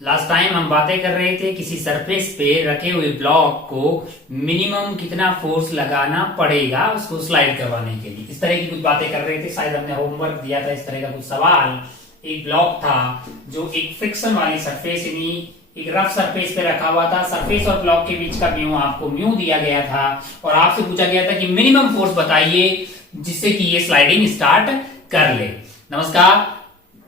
Last time हम बातें कर रहे थे किसी सरफेस पे रखे हुए ब्लॉक को मिनिमम कितना फोर्स लगाना पड़ेगा उसको स्लाइड करवाने के लिए। इस तरह की कुछ बातें कर रहे थे, शायद हमने होमवर्क दिया था इस तरह का कुछ सवाल। एक ब्लॉक था जो एक फ्रिक्शन वाली सरफेस यानी एक रफ सरफेस पे रखा हुआ था। सरफेस और ब्लॉक के बीच का म्यू आपको म्यू दिया गया था और आपसे पूछा गया था कि मिनिमम फोर्स बताइए जिससे कि ये स्लाइडिंग स्टार्ट कर ले। नमस्कार,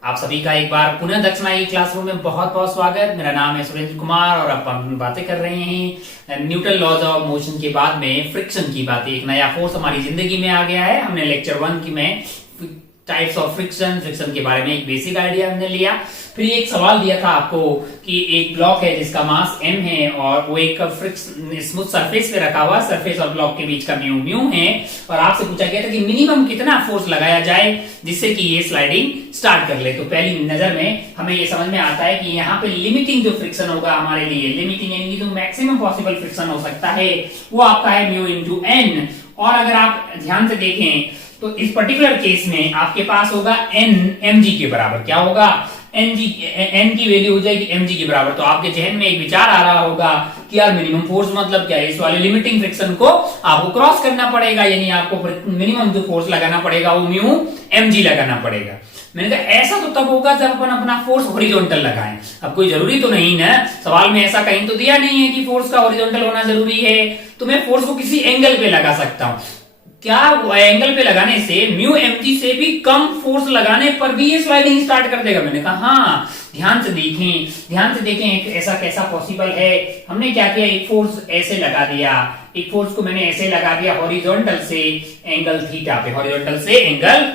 आप सभी का एक बार पुनः दक्षिणा ई क्लासरूम में बहुत बहुत स्वागत। मेरा नाम है सुरेंद्र कुमार और अब हम बातें कर रहे हैं न्यूटन लॉज ऑफ मोशन के बाद में फ्रिक्शन की बातें। एक नया फोर्स हमारी जिंदगी में आ गया है। हमने लेक्चर 1 में टाइप्स ऑफ फ्रिक्शन के बारे में एक बेसिक आइडिया हमने लिया। फिर एक सवाल दिया था आपको कि एक ब्लॉक है जिसका मास m है और वो एक स्मूथ सरफेस पे रखा हुआ, सरफेस और ब्लॉक के बीच का म्यू म्यू है और आपसे पूछा गया था कि मिनिमम कितना फोर्स लगाया जाए जिससे कि ये स्लाइडिंग स्टार्ट कर ले। तो पहली नजर में हमें ये समझ में आता है कि यहाँ पे लिमिटिंग जो फ्रिक्शन होगा हमारे लिए, लिमिटिंग यानी जो मैक्सिमम पॉसिबल फ्रिक्शन हो सकता है वो आपका है म्यू इंटू एन। और अगर आप ध्यान से देखें तो इस पर्टिकुलर केस में आपके पास होगा n mg के बराबर। क्या होगा? n की वैल्यू हो जाएगी mg के बराबर। तो आपके जहन में एक विचार आ रहा होगा कि यार मिनिमम फोर्स मतलब क्या है, इस वाले लिमिटिंग फ्रिक्शन को आपको क्रॉस करना पड़ेगा, यानी आपको मिनिमम जो फोर्स लगाना पड़ेगा वो म्यू mg लगाना पड़ेगा। मैंने कहा ऐसा तो तब होगा जब अपन अपना फोर्स हॉरिजॉन्टल लगाएं। अब कोई जरूरी तो नहीं ना, सवाल में ऐसा कहीं तो दिया नहीं है कि फोर्स का हॉरिजॉन्टल होना जरूरी है। तो मैं फोर्स को किसी एंगल पे लगा सकता हूं। क्या एंगल पे लगाने से म्यू mg से भी कम फोर्स लगाने पर भी ये स्लाइडिंग स्टार्ट कर देगा? मैंने कहा हाँ, ध्यान से देखें एक ऐसा कैसा पॉसिबल है। हमने क्या किया, एक फोर्स ऐसे लगा दिया, एक फोर्स को मैंने ऐसे लगा दिया हॉरिजॉन्टल से एंगल थीटा पे, हॉरिजॉन्टल से एंगल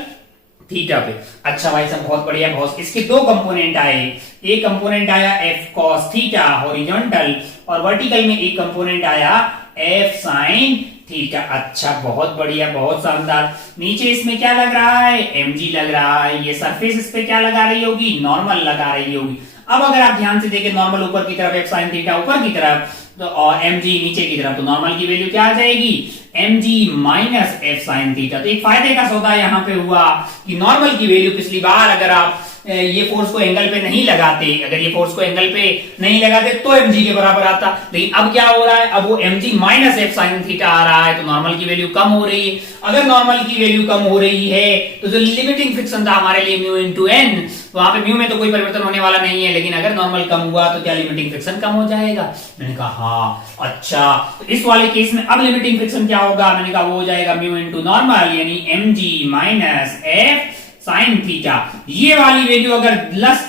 थीटा पे। अच्छा भाई साहब, बहुत बढ़िया बॉस। इसके दो कंपोनेंट आए, एक कंपोनेंट आया f cos थीटा हॉरिजॉन्टल और वर्टिकल में एक कंपोनेंट आया f sin थीटा। अच्छा, बहुत बढ़िया, बहुत शानदार। नीचे इसमें क्या लग रहा है? mg लग रहा है। ये सरफेस इस पे क्या लगा रही होगी? नॉर्मल लगा रही होगी। अब अगर आप ध्यान से देखें, नॉर्मल ऊपर की तरफ, f sin थीटा ऊपर की तरफ तो और mg नीचे की तरफ, तो नॉर्मल की वैल्यू क्या आ जाएगी? mg minus f sin theta. तो एक फायदे का सौदा यहाँ पे हुआ कि नॉर्मल की वैल्यू पिछली बार अगर आप ये फोर्स को एंगल पे नहीं लगाते, अगर ये फोर्स को एंगल पे नहीं लगाते तो mg के बराबर आता, लेकिन अब क्या हो रहा है? अब वो mg minus f sin theta आ रहा है, तो नॉर्मल की वैल्यू कम हो रही है। अगर नॉर्मल की वैल्यू कम हो रही है तो जो लिमिटिंग फ्रिक्शन था हमारे लिए म्यू इंटू एन, वहां पे म्यू में तो कोई परिवर्तन होने वाला नहीं है, लेकिन अगर नॉर्मल कम हुआ तो क्या लिमिटिंग फ्रिक्शन कम हो जाएगा? मैंने कहा हाँ। अच्छा, तो इस वाले केस में अब लिमिटिंग फ्रिक्शन क्या होगा? मैंने कहा वो हो जाएगा म्यू इंटू नॉर्मल यानी mg minus f sin theta. ये वाली वैल्यू अगर लेस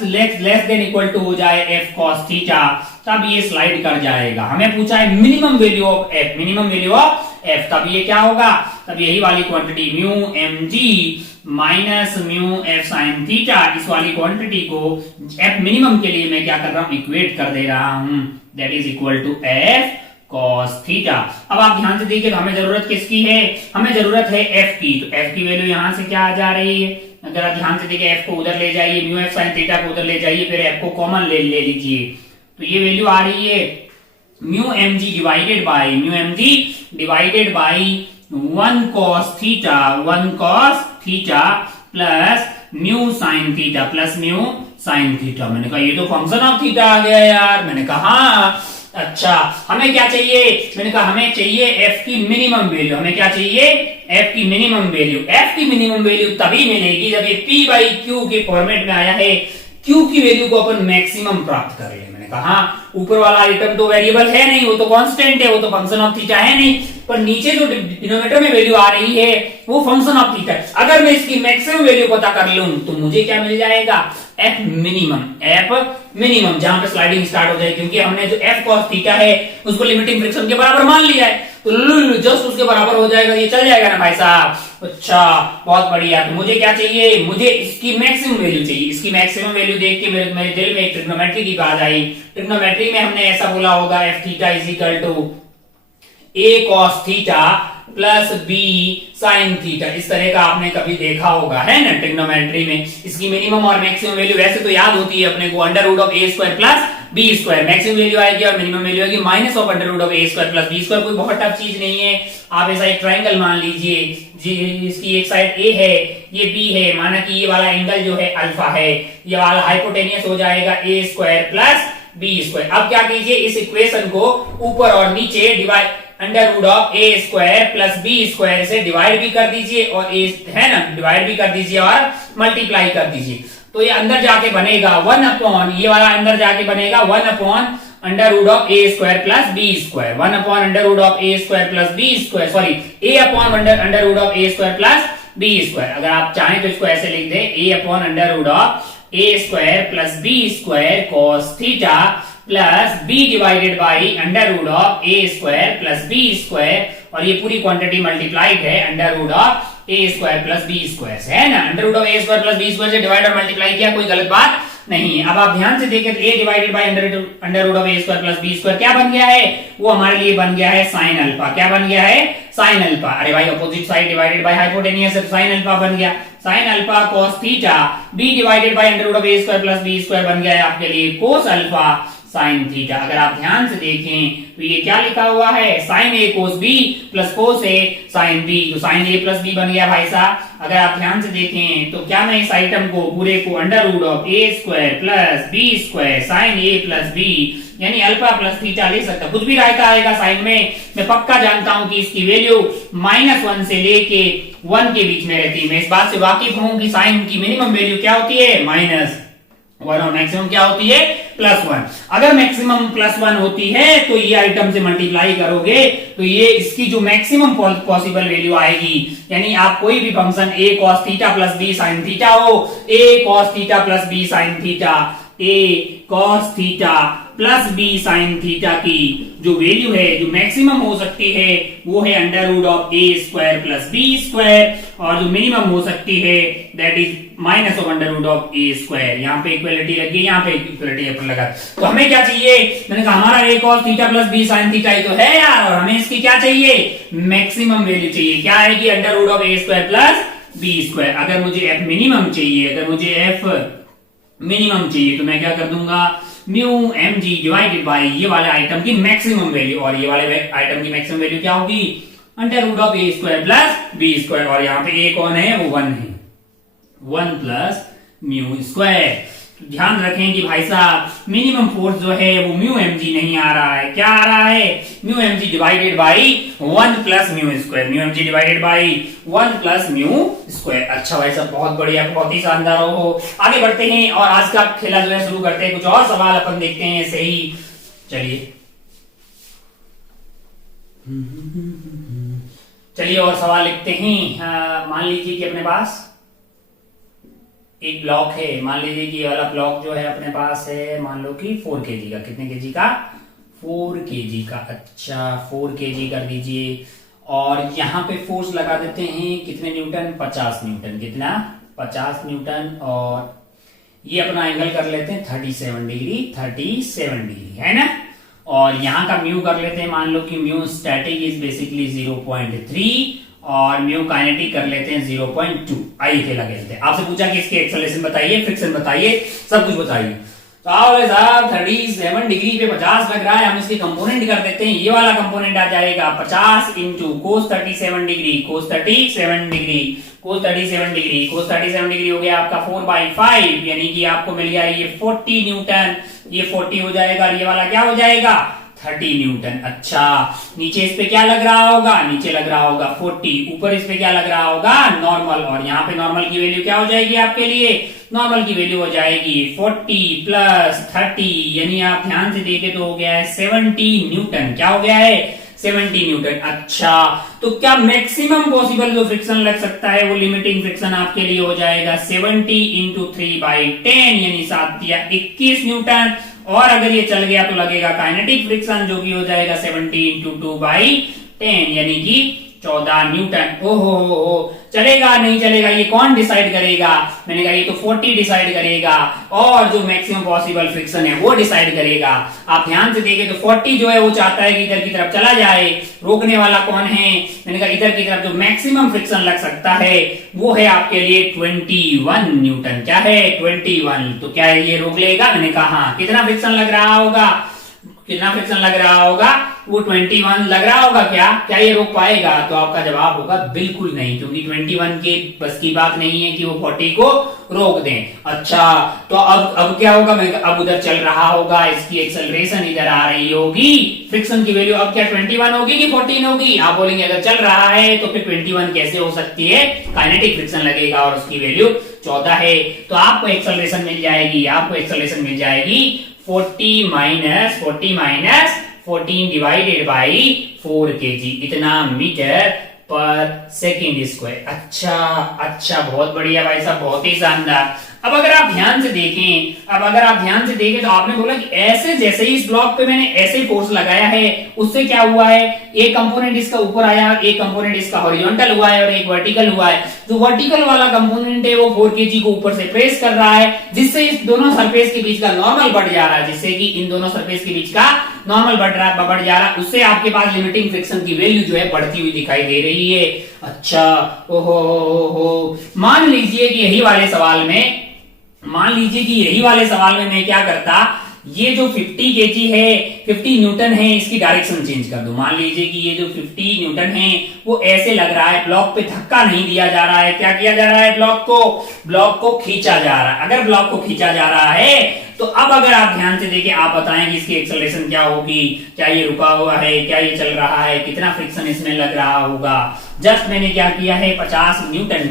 देन इक्वल टू हो जाए f cos थीटा तब ये स्लाइड कर जाएगा। हमें पूछा है minimum value of f, minimum value of f, तब ये क्या होगा? तब यही वाली quantity mu mg minus mu f sin theta, इस वाली क्वांटिटी को f मिनिमम के लिए मैं क्या कर रहा हूं? इक्वेट कर दे रहा हूं, that is equal to f cos theta. अब आप ध्यान से देखिए, हमें जरूरत किसकी है? हमें जरूरत है f की। तो f की वैल्यू यहां से क्या आ जा रही है? अगर आप ध्यान से देखिए, f को उधर ले जाइए, म्यू f sin थीटा को उधर ले जाइए, फिर f को कॉमन ले लीजिए, तो ये वैल्यू आ रही है mu mg divided by 1 cos theta plus mu sin theta. मैंने कहा ये तो फंक्शन ऑफ थीटा आ गया यार। मैंने कहा हाँ। अच्छा, हमें क्या चाहिए? मैंने कहा हमें चाहिए f की मिनिमम वैल्यू। हमें क्या चाहिए? f की मिनिमम वैल्यू। f की मिनिमम वैल्यू तभी मिलेगी जब ये p बाई q के फॉर्मेट में आया है, q की वैल्यू को अपन मैक्सिमम प्राप्त कर ले। मैंने कहा ऊपर वाला आइटम तो वेरिएबल है नहीं, वो तो कांस्टेंट है, वो तो फंक्शन ऑफ थीटा है नहीं, पर नीचे जो डिनोमिनेटर में वैल्यू आ रही है वो फंक्शन ऑफ थीटा है। अगर मैं इसकी मैक्सिमम वैल्यू पता कर लूं तो मुझे क्या मिल जाएगा? f मिनिमम, जहां पे स्लाइडिंग स्टार्ट हो जाए, क्योंकि हमने जो f cos थीटा है उसको लिमिटिंग फ्रिक्शन के बराबर मान लिया है, तो जस्ट उसके बराबर हो जाएगा, ये चल जाएगा ना भाई साहब। अच्छा, बहुत बढ़िया। तो मुझे क्या चाहिए? मुझे इसकी मैक्सिमम वैल्यू चाहिए। इसकी मैक्सिमम वैल्यू देख के मेरे दिल में एक ट्रिग्नोमेट्री की बात आई। ट्रिग्नोमेट्री में हमने ऐसा बोला होगा f theta is equal to a cos theta plus b sin theta. इस तरह का आपने कभी देखा होगा, है ना, ट्रिग्नोमेट्री में। इसकी मिनिमम और मैक्सिमम वैल्यू वैसे तो याद होती है अपने को, under root of a square plus b square. Maximum value आएगी और मिनिमम वैल्यू आएगी minus of under root of a square plus b square. कोई बहुत टफ चीज नहीं है। आप ऐसा एक ट्रायंगल मान लीजिए, इसकी एक साइड a है, ये b है, माना कि ये वाला एंगल जो है अल्फा है, ये वाला हाइपोटेनियस हो जाएगा a square plus B square. अब क्या कीजिए, इस इक्वेशन को ऊपर और नीचे divide under root of A square plus B square से डिवाइड भी कर दीजिए और ए है ना, डिवाइड भी कर दीजिए और मल्टीप्लाई कर दीजिए। तो ये अंदर जाके बनेगा 1 अपॉन, ये वाला अंदर जाके बनेगा 1 upon under root of A square plus B square, 1 upon under root of A square plus B square, sorry a upon under root of A square plus B square. अगर आप चाहें तो इसको ऐसे लिख दे, a upon under root of A square plus B square cos theta plus b divided by under root of A square plus B square, और ये पूरी क्वांटिटी मल्टीप्लाइड है under root of A square plus B square से, है ना। Under root of A square plus B square से divide और multiply किया, कोई गलत बात नहीं है। अब आप ध्यान से देखें तो a divided by under root of A square plus B square क्या बन गया है, वो हमारे लिए बन गया है साइन अल्फा। क्या बन गया है, साइन अल्फा। अरे भाई opposite side divided by hypotenuse है तो साइन अल्फा बन गया, sine alpha cos theta, B divided by under root of A square plus B square बन गया है आपके लिए कोस अल्फा साइन थीटा। अगर आप ध्यान से देखें तो ये क्या लिखा हुआ है, साइन ए कोस बी प्लस कोस ए साइन बी, तो साइन ए प्लस बी बन गया भाई साहब। अगर आप ध्यान से देखें तो क्या मैं इस आइटम को पूरे को under root of A square plus B square sine A plus B यानी अल्फा प्लस थीटा ले सकता, कुछ भी रहता आएगा साइन में। मैं पक्का जानता हूं कि इसकी वैल्यू -1 से लेके 1 के बीच में रहती है। मैं इस बात से वाकिफ हूं कि साइन की मिनिमम वैल्यू क्या होती है, -1, और मैक्सिमम क्या होती है, +1। अगर मैक्सिमम +1 होती है तो ये आइटम से मल्टीप्लाई करोगे तो ये इसकी जो मैक्सिमम पॉसिबल वैल्यू आएगी, यानी आप कोई भी function a cos theta plus b sin theta हो, a cos theta plus b sin theta, a cos theta plus b sin theta की जो वैल्यू है, जो मैक्सिमम हो सकती है, वो है under root of a square plus b square, और जो मिनिमम हो सकती है that is minus of under root of a square. यहाँ पे इक्वलिटी लगी, यहाँ पे इक्वलिटी लगा। तो हमें क्या चाहिए, मैंने कहा हमारा a cos theta plus b sin theta ही तो है यार, और हमें इसकी क्या चाहिए, मैक्सिमम वैल्यू चाहिए। क्या आएगी, under root of a square plus b square. अगर मुझे f मिनिमम चाहिए, अगर मुझे f मिनिमम चाहिए तो मैं क्या कर दूंगा, mu M G divided by ये वाले आइटम की मैक्सिमम वैल्यू, और ये वाले आइटम की मैक्सिमम वैल्यू क्या होगी, under root of A square plus B square, और यहाँ पे ए कौन है, वो 1 है, 1 प्लस म्यू स्क्वायर। ध्यान रखें कि भाई साहब मिनिमम फोर्स जो है वो म्यू एम जी नहीं आ रहा है, क्या आ रहा है, mu M G divided by 1 plus mu square, mu M G divided by 1 plus mu square. अच्छा भाई साहब, बहुत बढ़िया, बहुत ही शानदार हो। आगे बढ़ते हैं और आज का खेला जो है शुरू करते हैं। कुछ और सवाल अपन देखते हैं ऐसे ही, चलिए चलिए और सवाल लिखते हैं। मान लीजिए कि अपने पास एक ब्लॉक है, मान लीजिए कि ये वाला ब्लॉक जो है अपने पास है, मान लो कि 4 kg का, कितने kg का, 4 kg का। अच्छा 4 kg कर दीजिए, और यहाँ पे फोर्स लगा देते हैं कितने न्यूटन, 50 न्यूटन। कितना, 50 न्यूटन, और ये अपना एंगल कर लेते हैं 37 डिग्री, 37 डिग्री है ना। और यहाँ का म्यू कर लेते हैं, मान लो कि म्यू स्टैटिक इज बेसिकली 0.3 और म्यू काइनेटिक कर लेते हैं 0.2। आइए खेला खेलते हैं। आपसे पूछा कि इसकी एक्सेलरेशन बताइए, फ्रिक्शन बताइए, सब कुछ बताइए। तो आओ साहब 37 डिग्री पे 50 लग रहा है, हम इसके कंपोनेंट कर देते हैं। ये वाला कंपोनेंट आ जाएगा 50 इंटू कोस 37 डिग्री, कोस 37 डिग्री, कोस 37 डिग्री, कोस 37 डिग्री हो गया आपका 4/5, यानी कि आपको मिल गया ये 40 न्यूटन, ये 40 हो जाएगा, और ये वाला क्या हो जाएगा, 30 न्यूटन। अच्छा नीचे इस पे क्या लग रहा होगा, नीचे लग रहा होगा 40, ऊपर इस पे क्या लग रहा होगा, नॉर्मल, और यहाँ पे नॉर्मल की वैल्यू क्या हो जाएगी आपके लिए, नॉर्मल की वैल्यू हो जाएगी 40 प्लस 30, यानी आप ध्यान से देखें तो हो गया है 70 न्यूटन। क्या हो गया है, 70 न्यूटन। अच्छा तो क्या मैक्सिमम पॉसिबल जो फ्रिक्शन लग सकता है वो लिमिटिंग फ्रिक्शन आपके लिए हो जाएगा 70 इंटू 3/10, यानी 7 या 21 न्यूटन। और अगर ये चल गया तो लगेगा काइनेटिक फ्रिक्शन, जो कि हो जाएगा 70 इंटू 2/10, यानी कि 14 न्यूटन। ओहो, चलेगा नहीं चलेगा, ये कौन डिसाइड करेगा, मैंने कहा ये तो 40 डिसाइड करेगा, और जो मैक्सिमम पॉसिबल फ्रिक्शन है वो डिसाइड करेगा। आप ध्यान से देखें तो 40 जो है वो चाहता है कि इधर की तरफ चला जाए, रोकने वाला कौन है, मैंने कहा इधर की तरफ जो मैक्सिमम फ्रिक्शन लग सकता है वो है आपके लिए 21 न्यूटन। क्या है, 21। तो क्या ये रोक लेगा, मैंने कहा हाँ। कितना फ्रिक्शन लग रहा होगा, कितना फ्रिक्शन लग रहा होगा, वो 21 लग रहा होगा क्या? क्या ये रोक पाएगा? तो आपका जवाब होगा बिल्कुल नहीं, क्योंकि 21 के बस की बात नहीं है कि वो 40 को रोक दें। अच्छा, तो अब क्या होगा? मैं अब उधर चल रहा होगा, इसकी एक्सेलरेशन इधर आ रही होगी, फ्रिक्शन की वैल्यू अब क्या 21 होगी कि 14 होगी? आप बोलेंगे अगर चल रहा है तो फिर 21 कैसे हो सकती है? काइनेटिक फ्रिक्शन लगेगा और उसकी वैल्यू 14 है। तो आपको एक्सेलरेशन मिल जाएगी, 40 माइनस 14 डिवाइडेड बाई 4 kg, इतना मीटर पर सेकेंड स्क्वायर। अच्छा, बहुत बढ़िया भाई साहब, बहुत ही शानदार। अब अगर आप ध्यान से देखें तो आपने बोला कि ऐसे जैसे ही इस ब्लॉक पे मैंने ऐसे फोर्स लगाया है, उससे क्या हुआ है? एक कंपोनेंट इसका ऊपर आया, एक कंपोनेंट इसका हॉरिजॉन्टल हुआ है और एक वर्टिकल हुआ है। जो वर्टिकल वाला कंपोनेंट है वो 4 kg को ऊपर से प्रेस कर रहा है, जिससे इस दोनों सरफेस के बीच का नॉर्मल बढ़ जा रहा है, जिससे कि इन दोनों सरफेस के बीच का नॉर्मल बढ़ जा रहा है। उससे आपके पास लिमिटिंग फ्रिक्शन की वैल्यू जो है बढ़ती हुई दिखाई दे रही है। अच्छा, ओहो, मान लीजिए कि यही वाले सवाल में मैं क्या करता, ये जो 50 kg है, 50 न्यूटन है, इसकी डायरेक्शन चेंज कर दो। मान लीजिए कि ये जो 50 न्यूटन है वो ऐसे लग रहा है, ब्लॉक पे धक्का नहीं दिया जा रहा है। क्या किया जा रहा है? ब्लॉक को खींचा जा रहा है। अगर ब्लॉक को खींचा जा रहा है तो अब अगर आप ध्यान से देखें, आप बताएं कि इसकी एक्सेलरेशन क्या होगी? क्या ये रुका हुआ है? क्या ये चल रहा है? कितना फ्रिक्शन इसमें लग रहा होगा? जस्ट मैंने क्या किया है, 50 न्यूटन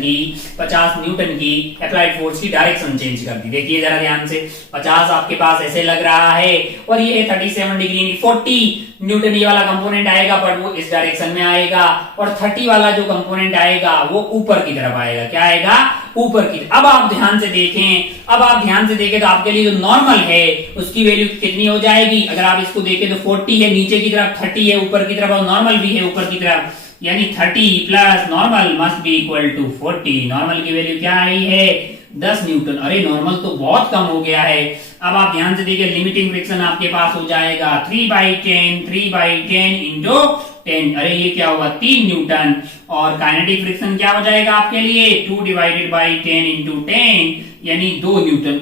की अप्लाइड फोर्स की डायरेक्शन चेंज कर दी। देखिए जरा ध्यान से, 50 आपके पास ऐसे लग रहा है और ये 37 डिग्री, 40 न्यूटन ये वाला कंपोनेंट आएगा पर वो इस डायरेक्शन में आएगा, और 30 वाला जो कंपोनेंट आएगा वो ऊपर की तरफ आएगा। क्या आएगा? ऊपर की। अब आप ध्यान से देखें तो आपके लिए जो नॉर्मल है उसकी वैल्यू कितनी हो जाएगी? अगर आप इसको देखें तो 40 है नीचे की तरफ, 30 है ऊपर की तरफ, और नॉर्मल भी है ऊपर की तरफ, यानी 30 plus normal must be equal to 40। Normal की वैल्यू क्या आई है? 10 न्यूटन। अरे नॉर्मल तो बहुत कम हो गया है। अब आप ध्यान से देखिए, लिमिटिंग फ्रिक्शन आपके पास हो जाएगा 3/10 इंटू 10। अरे ये क्या हुआ? 3 न्यूटन। और काइनेटिक फ्रिक्शन क्या हो जाएगा आपके लिए? 2 डिवाइडेड बाई 10 इंटू 10, यानी 2 न्यूटन।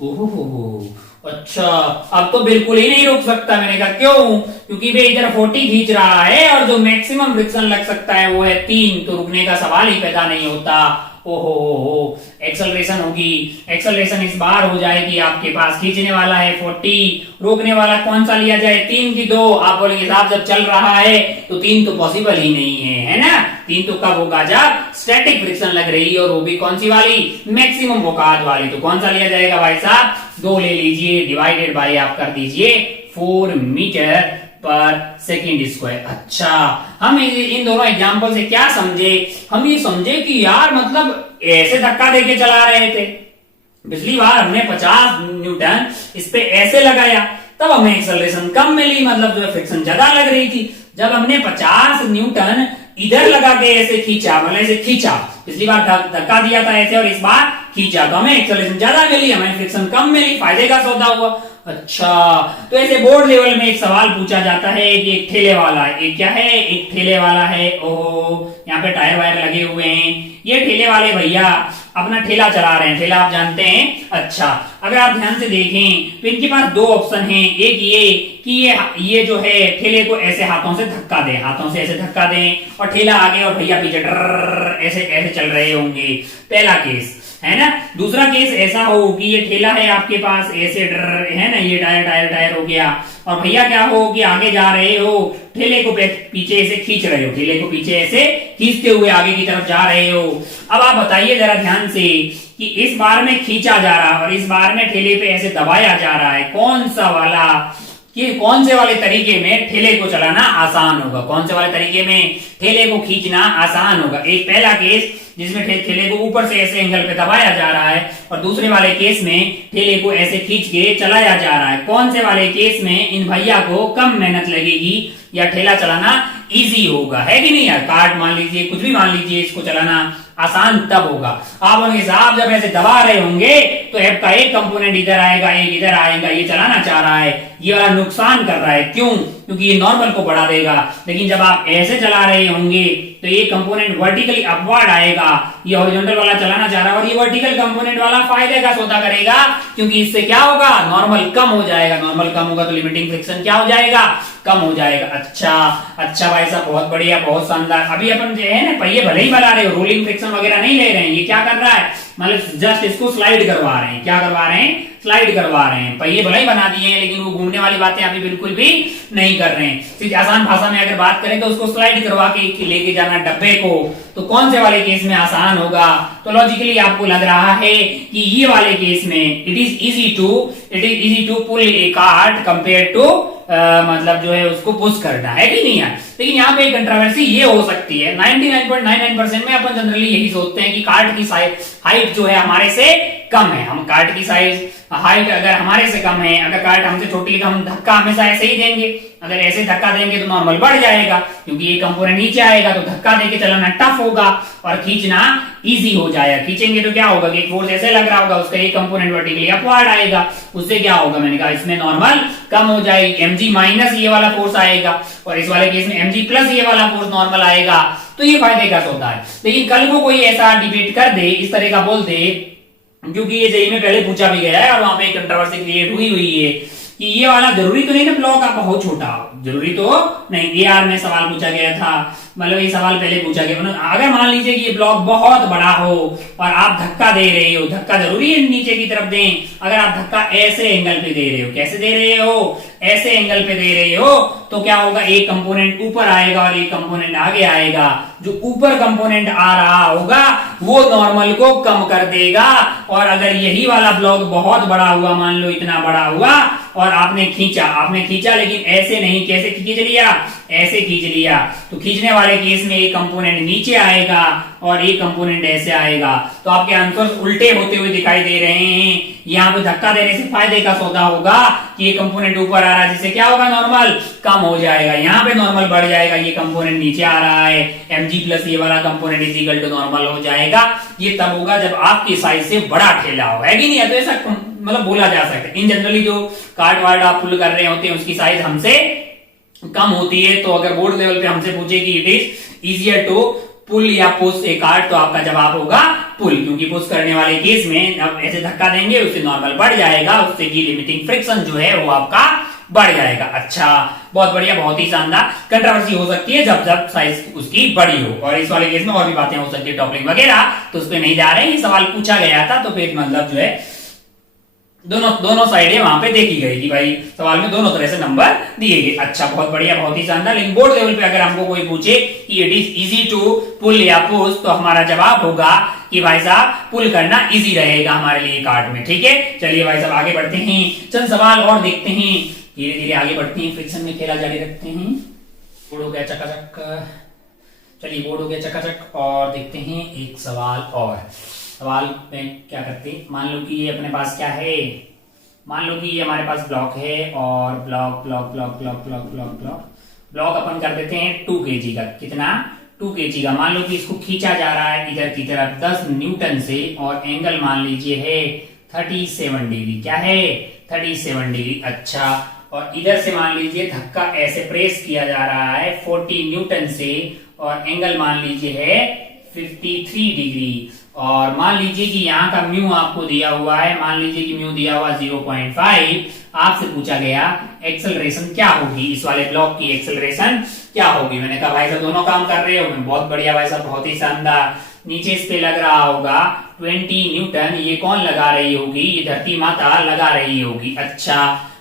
ओहो, अच्छा, अब तो बिल्कुल ही नहीं रुक सकता। मैंने कहा क्यों? क्योंकि वे इधर 40 खींच रहा है और जो मैक्सिमम फ्रिक्शन लग सकता है वो है 3, तो रुकने का सवाल ही पैदा नहीं होता। ओहो, एक्सेलरेशन होगी, एक्सेलरेशन इस बार हो जाएगी आपके पास, खींचने वाला है 40, रोकने वाला कौन सा लिया जाए? 3 की 2। आप बोलेंगे साहब जब चल रहा है तो 3 तो पॉसिबल ही नहीं है ना? 3 तो कब होगा? जब स्टैटिक फ्रिक्शन लग रही है, और वो भी कौन सी वाली? मैक्सिमम औकात वाली। तो कौन सा लिया जाएगा भाई साहब? 2 ले लीजिए, डिवाइडेड बाई आप कर दीजिए 4 मीटर पर सेकेंड स्क्वायर। अच्छा, हम इन दोनों एग्जाम्पल से क्या समझे? हम ये समझे कि यार मतलब ऐसे धक्का देके चला रहे थे, पिछली बार हमने 50 न्यूटन इस पे ऐसे लगाया, तब हमें एक्सेलरेशन कम मिली, मतलब जो फ्रिक्शन ज्यादा लग रही थी। जब हमने 50 न्यूटन इधर लगा के ऐसे खींचा, मतलब ऐसे खींचा, पिछली बार धक्का दिया था ऐसे और इस बार खींचा, तो हमें एक्सेलरेशन ज्यादा मिली, हमें फ्रिक्शन कम मिली, फायदे का सौदा हुआ। अच्छा, तो ऐसे बोर्ड लेवल में एक सवाल पूछा जाता है कि एक ठेले वाला है, एक क्या है? एक ठेले वाला है। ओहो, यहाँ पे टायर वायर लगे हुए हैं। ये ठेले वाले भैया अपना ठेला चला रहे हैं, ठेला आप जानते हैं। अच्छा, अगर आप ध्यान से देखें तो इनके पास 2 ऑप्शन हैं। एक ये कि ये जो है ठेले को ऐसे हाथों से धक्का दें, हाथों से ऐसे धक्का दें और ठेला आगे और भैया पीछे ऐसे ऐसे चल रहे होंगे, पहला केस है ना। दूसरा केस ऐसा हो कि ये ठेला है आपके पास, ऐसे है ना, ये टायर हो गया, और भैया क्या हो कि आगे जा रहे हो, ठेले को पीछे ऐसे खींच रहे हो, ठेले को पीछे ऐसे खींचते हुए आगे की तरफ जा रहे हो। अब आप बताइए जरा ध्यान से कि इस बार में खींचा जा रहा है और इस बार में ठेले पे ऐसे दबाया जा रहा है, कौन से वाले तरीके में ठेले को चलाना आसान होगा? कौन से वाले तरीके में ठेले को खींचना आसान होगा? एक पहला केस जिसमें ठेले को ऊपर से ऐसे एंगल पे दबाया जा रहा है, और दूसरे वाले केस में ठेले को ऐसे खींच के चलाया जा रहा है। कौन से वाले केस में इन भैया को कम मेहनत लगेगी या ठेला चलाना इजी होगा? है कि नहीं यार? कार्ड मान लीजिए, कुछ भी मान लीजिए, इसको चलाना आसान तब होगा। आप उनके साहब जब ऐसे दबा रहे होंगे तो ऐप का एक कंपोनेंट इधर आएगा, एक इधर आएगा, ये चलाना चाह रहा है, ये वाला नुकसान कर रहा है। क्यों? क्योंकि ये नॉर्मल को बढ़ा देगा। लेकिन जब आप ऐसे चला रहे होंगे तो ये कंपोनेंट वर्टिकली अपवर्ड आएगा, ये हॉरिजॉन्टल वाला चलाना चाह रहा है, और ये वर्टिकल कंपोनेंट वाला फायदे का सौदा करेगा, क्योंकि इससे क्या होगा? नॉर्मल कम हो जाएगा। नॉर्मल कम होगा तो लिमिटिंग फ्रिक्शन क्या हो जाएगा? कम हो जाएगा। अच्छा अच्छा भाई साहब, बहुत बढ़िया, बहुत शानदार। अभी अपन जो है ना पहिए भले ही बना रहे हो, रोलिंग फ्रिक्शन वगैरह नहीं ले रहे हैं, ये क्या कर रहा है, मतलब जस्ट इसको स्लाइड करवा रहे हैं। क्या करवा रहे हैं, स्लाइड करवा रहे हैं। पहिए भले ही बना दिए हैं, लेकिन वो घूमने वाली बातें अभी बिल्कुल भी नहीं कर रहे हैं। सिर्फ आसान भाषा में अगर बात करें तो उसको स्लाइड करवा के लेके जाना डब्बे को, तो कौन से वाले केस में आसान होगा? तो लॉजिकली आपको लग रहा है कि ये वाले केस में it is easy to pull a cart compare to मतलब जो है उसको पुश करना है कि नहीं है। लेकिन यहाँ पे कंट्रोवर्सी ये हो सकती है, 99.99% में अपन जनरली यही सोचते हैं कि कार्ट की हाइट जो है हमारे से कम है। हम कार्ट की साइज हाइट अगर हमारे से कम है, अगर कार्ट हमसे छोटी है तो हम धक्का हमेशा ऐसे ही देंगे। अगर ऐसे धक्का देंगे तो नॉर्मल बढ़ जाएगा, क्योंकि ये कंपोनेंट नीचे आएगा तो धक्का देके चलाना टफ होगा और खींचना इजी हो जाएगा। खींचेंगे तो क्या होगा कि फोर्स ऐसे लग रहा होगा, उसका एक कंपोनेंट वर्टिकली अपवर्ड आएगा, उससे क्या होगा, मैंने कहा इसमें नॉर्मल कम हो जाएगी। mg माइनस ये वाला फोर्स आएगा और इस वाले केस में mg प्लस ये वाला फोर्स नॉर्मल आएगा, तो ये फायदे का सौदा है। लेकिन कल को कोई ऐसा डिबेट कर दे, इस तरह का बोल दे, क्योंकि ये जेईई में पहले पूछा भी गया है और वहां पे कंट्रोवर्सी क्रिएट हुई है कि ये वाला जरूरी तो नहीं ना ब्लॉक आप बहुत छोटा, जरूरी तो नहीं। एआर में सवाल पूछा गया था, मतलब ये सवाल पहले पूछा गया, अगर मान लीजिए कि ये ब्लॉक बहुत बड़ा हो और आप धक्का दे रहे हो, धक्का जरूरी है नीचे की तरफ दें, अगर आप धक्का ऐसे एंगल पे दे रहे हो, कैसे दे रहे हो, ऐसे एंगल पे दे रहे हो, तो क्या होगा, एक कंपोनेंट ऊपर आएगा और एक कंपोनेंट आगे आएगा। जो ऊपर कंपोनेंट आ रहा होगा वो नॉर्मल को कम कर देगा, और अगर यही वाला ब्लॉक बहुत बड़ा हुआ, मान लो इतना बड़ा हुआ और आपने खींचा लेकिन ऐसे नहीं, कैसे खींच लिया, ऐसे खींच लिया, तो खींचने वाले केस में एक कंपोनेंट नीचे आएगा और एक कंपोनेंट ऐसे आएगा, तो आपके आंसर उल्टे होते हुए दिखाई दे रहे हैं। यहाँ पे धक्का देने से फायदे का सौदा होगा कि ये कंपोनेंट ऊपर आ रहा है, जिससे क्या होगा, नॉर्मल कम हो जाएगा, यहाँ पे नॉर्मल बढ़ जाएगा, ये कंपोनेंट नीचे आ रहा है, mg प्लस ये वाला component is equal to normal हो जाएगा। ये तब होगा जब आपकी साइज से बड़ा ठेला हो, है कि नहीं है? तो ऐसा मतलब बोला जा सकता है। इन जनरली जो कार्ड वार्ड आप पुल कर रहे होते हैं उसकी साइज हमसे कम होती है, तो अगर बोर्ड लेवल पे हमसे पूछे कि it is easier to pull या पुश ए कार्ड, तो आपका जवाब होगा पुल, क्योंकि पुश करने वाले केस में अब ऐसे धक्का देंगे उससे नॉर्मल बढ़ जाएगा, उससे की लिमिटिंग फ्रिक्शन जो है वो आपका बढ़ जाएगा। अच्छा, बहुत बढ़िया, बहुत ही शानदार। कंट्रोवर्सी हो सकती है जब जब साइज उसकी बड़ी हो, और इस वाले केस में और भी बातें हो सकती है, टॉपलिंग वगैरह, तो उस पर नहीं जा रहे हैं। सवाल पूछा गया था तो फिर मतलब जो है दोनों साइडें वहां पे देखी गई कि भाई सवाल में दोनों तरह से नंबर दिए गए। अच्छा, बहुत बढ़िया, बहुत ही शानदार। लेकिन बोर्ड लेवल पे अगर हमको कोई पूछे कि it is easy to pull या पुश, तो हमारा जवाब होगा कि भाई साहब पुल करना इजी रहेगा हमारे लिए कार्ड में। ठीक है, चलिए भाई साहब आगे बढ़ते हैं, चंद सवाल और देखते हैं, धीरे धीरे आगे बढ़ते हैं, फ्रिक्शन में खेला जारी रखते हैं। बोर्ड हो गया चकाचक, चलिए बोर्ड हो गया चकाचक, और देखते हैं एक सवाल और। सवाल में क्या करते हैं, मान लो कि ये अपने पास क्या है, मान लो कि ये हमारे पास ब्लॉक है, और ब्लॉक अपन कर देते हैं 2 kg का। कितना? 2 kg का। मान लो कि इसको खींचा जा रहा है इधर की तरफ 10 न्यूटन से, और एंगल मान लीजिए है 37 डिग्री। क्या है? 37 डिग्री। अच्छा, और इधर से मान लीजिए धक्का ऐसे प्रेस किया जा रहा है 40 न्यूटन से, और एंगल मान लीजिए है 53 डिग्री, और मान लीजिए कि यहाँ का म्यू आपको दिया हुआ है, मान लीजिए कि म्यू दिया हुआ 0.5। आपसे पूछा गया एक्सेलरेशन क्या होगी, इस वाले ब्लॉक की एक्सेलरेशन क्या होगी। मैंने कहा भाई साहब दोनों काम कर रहे हो, बहुत बढ़िया भाई साहब, बहुत ही शानदार। नीचे इस पे लग रहा होगा 20 न्यूटन, ये कौन लगा रही होगी, ये धरती माता लगा रही होगी। अच्छा,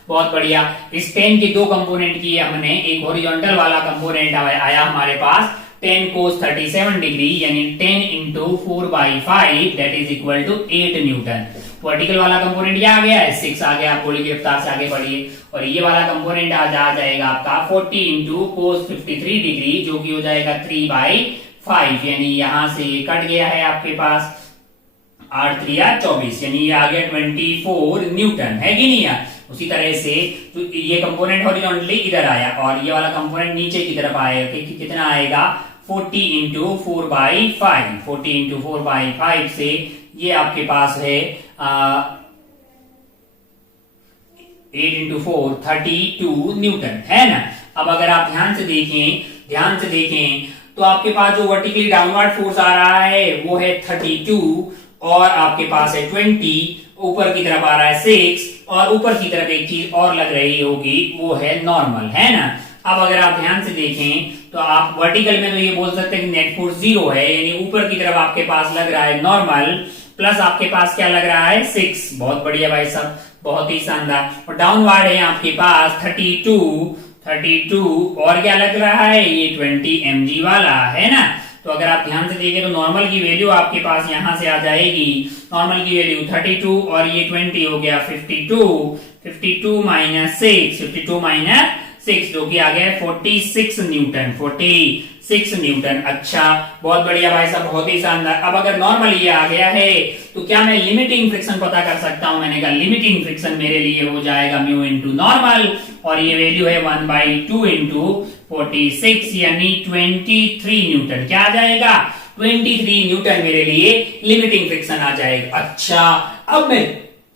बहुत बढ़िया। इस पेन के 2 कंपोनेंट किए हमने, एक हॉरिजॉन्टल वाला कंपोनेंट आया हमारे पास 10 cos 37 डिग्री, यानी 10 into 4/5 that is equal to 8 newton. Vertical वाला कंपोनेंट ये आ गया है 6 आ गया, आप गोली की रफ्तार से आगे बढ़िए, और ये वाला कंपोनेंट आ जाएगा आपका 40 इंटू cos 53 डिग्री, जो कि हो जाएगा 3/5, यानी यहां से ये कट गया है आपके पास 8 3 24, यानी ये आ गया 24 न्यूटन, है कि नहीं है। उसी तरह से तो ये कंपोनेंट हॉरिजॉन्टली इधर आया और ये वाला कंपोनेंट नीचे की तरफ आएगा, कितना आएगा 40 इंटू 4/5, 40 इंटू 4/5 से ये आपके पास है 8 इंटू 4 32 न्यूटन, है ना। अब अगर आप ध्यान से देखें तो आपके पास जो वर्टिकली डाउनवर्ड फोर्स आ रहा है वो है 32, और आपके पास है 20, ऊपर की तरफ आ रहा है 6, और ऊपर की तरफ एक चीज और लग रही होगी वो है नॉर्मल, है ना। अब अगर आप ध्यान से देखें तो आप वर्टिकल में तो ये बोल सकते हैं कि नेट फोर्स 0 है, यानी ऊपर की तरफ आपके पास लग रहा है नॉर्मल, प्लस आपके पास क्या लग रहा है 6। बहुत बढ़िया भाई साहब, बहुत ही शानदार। और डाउनवर्ड है आपके पास 32 और क्या लग रहा है ये 20 mg वाला है ना। तो अगर आप ध्यान से देखें तो नॉर्मल की वैल्यू आपके पास यहां से आ जाएगी, नॉर्मल की वैल्यू 32 और ये 20 हो गया 52 माइनस 6 जो कि आ गया 46 न्यूटन। अच्छा, बहुत बढ़िया भाई साहब, बहुत ही शानदार। अब अगर नॉर्मल ये आ गया है तो क्या मैं लिमिटिंग फ्रिक्शन पता कर सकता हूं? मैंने कहा लिमिटिंग फ्रिक्शन मेरे लिए हो जाएगा म्यू इंटू नॉर्मल, और ये वैल्यू है 1/2 इंटू 46 यानी 23 न्यूटन। क्या आ जाएगा? 23 न्यूटन मेरे लिए लिमिटिंग फ्रिक्शन आ जाएगा। अच्छा,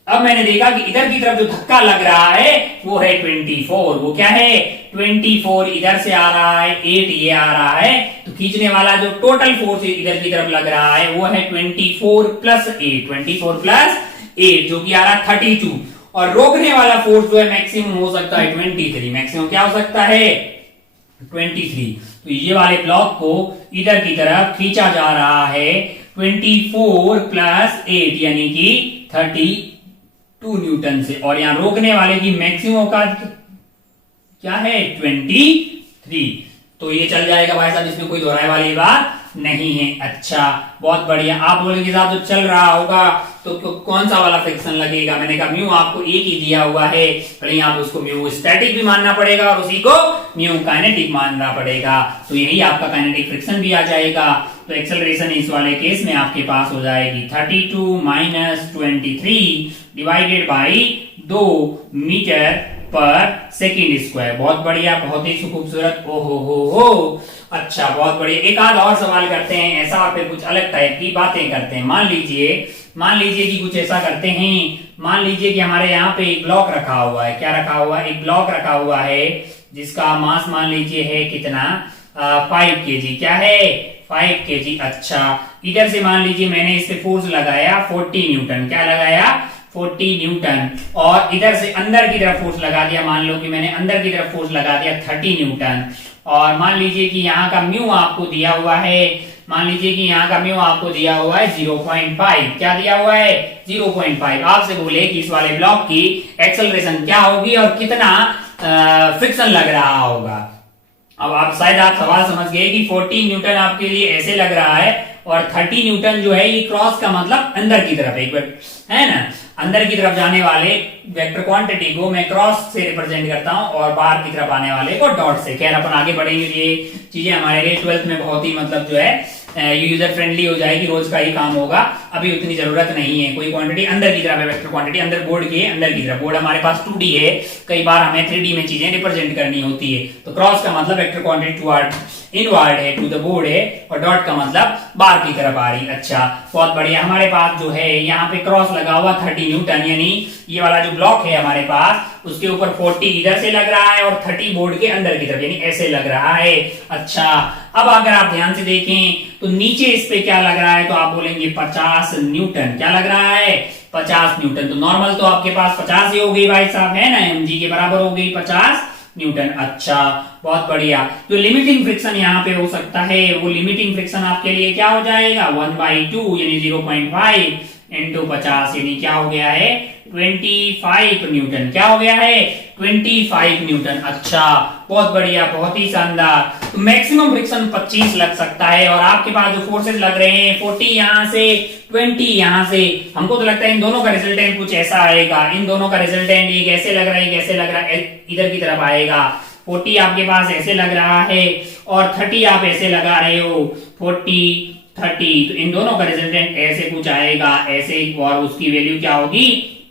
अब मैंने देखा कि इधर की तरफ जो धक्का लग रहा है वो है 24। वो क्या है? 24 इधर से आ रहा है, 8 ये आ रहा है, तो खींचने वाला जो टोटल फोर्स इधर की तरफ लग रहा है वो है 24 प्लस 8 जो कि आ रहा है 32। और रोकने वाला फोर्स जो है मैक्सिमम हो सकता है 23। मैक्सिमम क्या हो सकता है? 23। तो ये वाले ब्लॉक को इधर की तरफ खींचा जा रहा है 24 प्लस 8 यानी कि 32 न्यूटन से, और यहां रोकने वाले की मैक्सिमम औकात क्या है? 23। तो ये चल जाएगा भाई साहब, इसमें कोई दोहराए वाली बात नहीं है। अच्छा, बहुत बढ़िया। आप लोगों के साथ जो चल रहा होगा तो कौन सा वाला फ्रिक्शन लगेगा? मैंने कहा म्यू आपको एक ही दिया हुआ है, कहीं आप उसको म्यू स्टैटिक भी मानना पड़ेगा और उसी को म्यू काइनेटिक मानना पड़ेगा, तो यही आपका काइनेटिक फ्रिक्शन भी आ जाएगा। तो एक्सेलरेशन इस वाले केस में आपके पास हो जाएगी 32 माइनस 23 डिवाइडेड बाई 2 मीटर पर सेकेंड स्क्वायर। बहुत बढ़िया, बहुत ही खूबसूरत। हो। अच्छा, बहुत बढ़िया। एक आध और सवाल करते हैं ऐसा, और फिर कुछ अलग टाइप की बातें करते हैं। मान लीजिए कि कुछ ऐसा करते हैं। मान लीजिए कि हमारे यहाँ पे एक ब्लॉक रखा हुआ है। क्या रखा हुआ है? एक ब्लॉक रखा हुआ है जिसका मास मान लीजिए है कितना? 5 kg। क्या है? 5 kg। अच्छा, इधर से मान लीजिए मैंने इस पे फोर्स लगाया 40 न्यूटन। क्या लगाया? 40 न्यूटन। और इधर से अंदर की तरफ फोर्स लगा दिया, मान लो कि मैंने अंदर की तरफ फोर्स लगा दिया 30 न्यूटन। और मान लीजिए कि यहाँ का म्यू आपको दिया हुआ है, 0.5। क्या दिया हुआ है? 0.5। आपसे बोले कि इस वाले ब्लॉक की एक्सेलरेशन क्या होगी और कितना फ्रिक्शन लग रहा होगा। अब आप सवाल समझ गए कि 40 न्यूटन आपके लिए ऐसे लग रहा है और 30 न्यूटन जो है ये क्रॉस का मतलब अंदर की तरफ एक बार है ना, अंदर की तरफ जाने वाले वेक्टर क्वांटिटी को मैं क्रॉस से रिप्रेजेंट करता हूं और बाहर की तरफ आने वाले को डॉट से। खैर अपन आगे बढ़ेंगे, ये चीजें हमारे लिए 12th में बहुत ही मतलब जो है यूजर फ्रेंडली हो जाएगी, रोज का ही काम होगा। अभी उतनी जरूरत नहीं है। कोई क्वांटिटी अंदर की तरफ है, वेक्टर क्वांटिटी अंदर बोर्ड के अंदर की तरफ। बोर्ड हमारे पास 2D है, कई बार हमें 3D में चीजें रिप्रेजेंट करनी होती है। तो क्रॉस का मतलब वेक्टर क्वांटिटी टुवर्ड इनवर्ड है, टू द बोर्ड है, और डॉट का मतलब बाहर की तरफ आ रही। अच्छा, बहुत बढ़िया। हमारे पास जो है यहाँ पे क्रॉस लगा हुआ 30 न्यूटन, यानी ये वाला जो ब्लॉक है हमारे पास उसके ऊपर 40 इधर से लग रहा है और 30 बोर्ड के अंदर की तरफ यानी ऐसे लग रहा है। अच्छा, अब अगर आप ध्यान से देखें तो नीचे इस पे क्या लग रहा है, तो आप बोलेंगे 50 न्यूटन। क्या लग रहा है? 50 न्यूटन। तो नॉर्मल तो आपके पास 50 ही हो गई भाई साहब, है ना, mg के बराबर हो गई 50 न्यूटन। अच्छा, बहुत बढ़िया। जो लिमिटिंग फ्रिक्शन यहाँ पे हो सकता है वो लिमिटिंग फ्रिक्शन आपके लिए क्या हो जाएगा? 1/2 यानी 0.5 इंटू 50 यानी क्या हो गया है? 25 न्यूटन। क्या हो गया है? 25 न्यूटन। अच्छा, बहुत बढ़िया, बहुत ही शानदार। तो मैक्सिमम फ्रिक्शन 25 लग सकता है, और आपके पास जो फोर्सेस लग रहे हैं 40 यहाँ से 20 यहाँ से, हमको तो लगता है इन दोनों का रिजल्टेंट कुछ ऐसा आएगा। इन दोनों का रिजल्टेंट एक ऐसे लग रहा है, एक ऐसे लग रहा है, इधर की तरफ आएगा। 40 आपके पास ऐसे लग रहा है और 30 आप ऐसे लगा रहे हो, 40 30। तो इन दोनों का रिजल्टेंट ऐसे कुछ आएगा, ऐसे, और उसकी वैल्यू क्या होगी?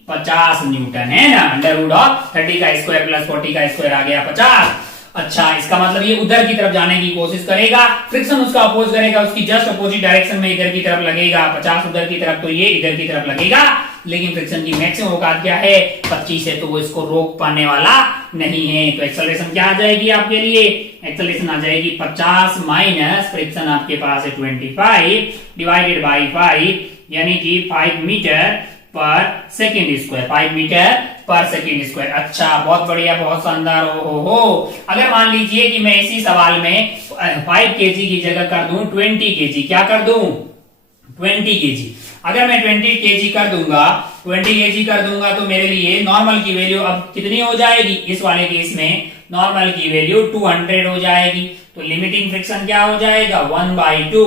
50 न्यूटन, है ना। अंडर रूट ऑफ 30 का स्क्वायर प्लस 40 का स्क्वायर आ गया 50। अच्छा, इसका मतलब ये उधर की तरफ जाने की कोशिश करेगा, फ्रिक्शन उसका अपोज करेगा, उसकी जस्ट अपोजिट डायरेक्शन में इधर की तरफ लगेगा। 50 उधर की तरफ तो ये इधर की तरफ लगेगा, लेकिन फ्रिक्शन की मैक्सिमम औकात क्या है? 25 है, तो वो इसको रोक पाने वाला नहीं है। तो एक्सेलरेशन क्या आ जाएगी आपके लिए? एक्सेलरेशन आ जाएगी 50 माइनस फ्रिक्शन आपके पास है 25 डिवाइडेड बाई 5 यानी कि 5 मीटर पर सेकेंड स्क्वायर। 5 मीटर पर सेकेंड स्क्वायर। अच्छा, बहुत बढ़िया, बहुत शानदार। हो अगर मान लीजिए कि मैं इसी सवाल में 5 केजी की जगह कर दूं 20 केजी, क्या कर दूं 20 केजी। अगर मैं 20 केजी कर दूंगा, 20 केजी कर दूंगा तो मेरे लिए नॉर्मल की वैल्यू अब कितनी हो जाएगी, इस वाले केस में नॉर्मल की वैल्यू 200 हो जाएगी। तो लिमिटिंग फ्रिक्शन क्या हो जाएगा 1/2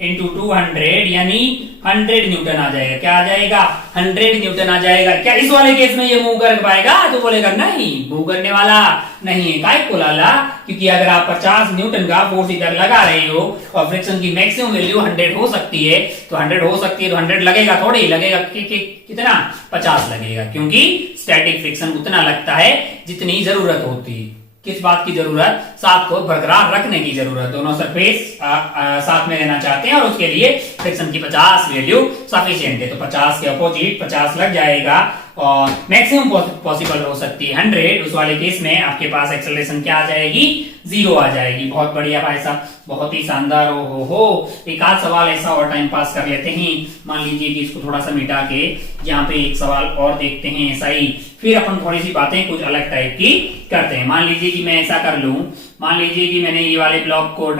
इंटू 200 यानी 100 न्यूटन आ जाएगा। क्या आ जाएगा 100 न्यूटन आ जाएगा। क्या इस वाले केस में ये मूव कर पाएगा, तो बोलेगा नहीं, मूव करने वाला नहीं है। काय को लाला, क्योंकि अगर आप 50 न्यूटन का फोर्स इधर लगा रहे हो और फ्रिक्शन की मैक्सिमम वैल्यू 100 हो सकती है, तो 100 हो सकती है तो 100 लगेगा, थोड़ी लगेगा कितना 50 लगेगा, क्योंकि स्टैटिक फ्रिक्शन उतना लगता है जितनी जरूरत होती है। किस बात की जरूरत, साथ को बरकरार रखने की जरूरत। दोनों सरफेस साथ में रहना चाहते हैं और उसके लिए फ्रिक्शन की 50 वैल्यू सफिशिएंट है। तो 50 के अपोजिट 50 लग जाएगा और मैक्सिमम पॉसिबल हो सकती है 100। उस वाले केस में आपके पास एक्सेलरेशन क्या आ जाएगी 0 आ जाएगी। बहुत बढ़िया भाई साहब, बहुत ही शानदार। हो एक आध सवाल ऐसा और टाइम पास कर लेते हैं। मान लीजिए कि इसको थोड़ा सा मिटा के यहाँ पे एक सवाल और देखते हैं ऐसा ही, फिर अपन थोड़ी सी बातें कुछ अलग टाइप की करते हैं। मान लीजिए कि मैं ऐसा कर लूं, मान लीजिए कि मैंने ये वाले ब्लॉक को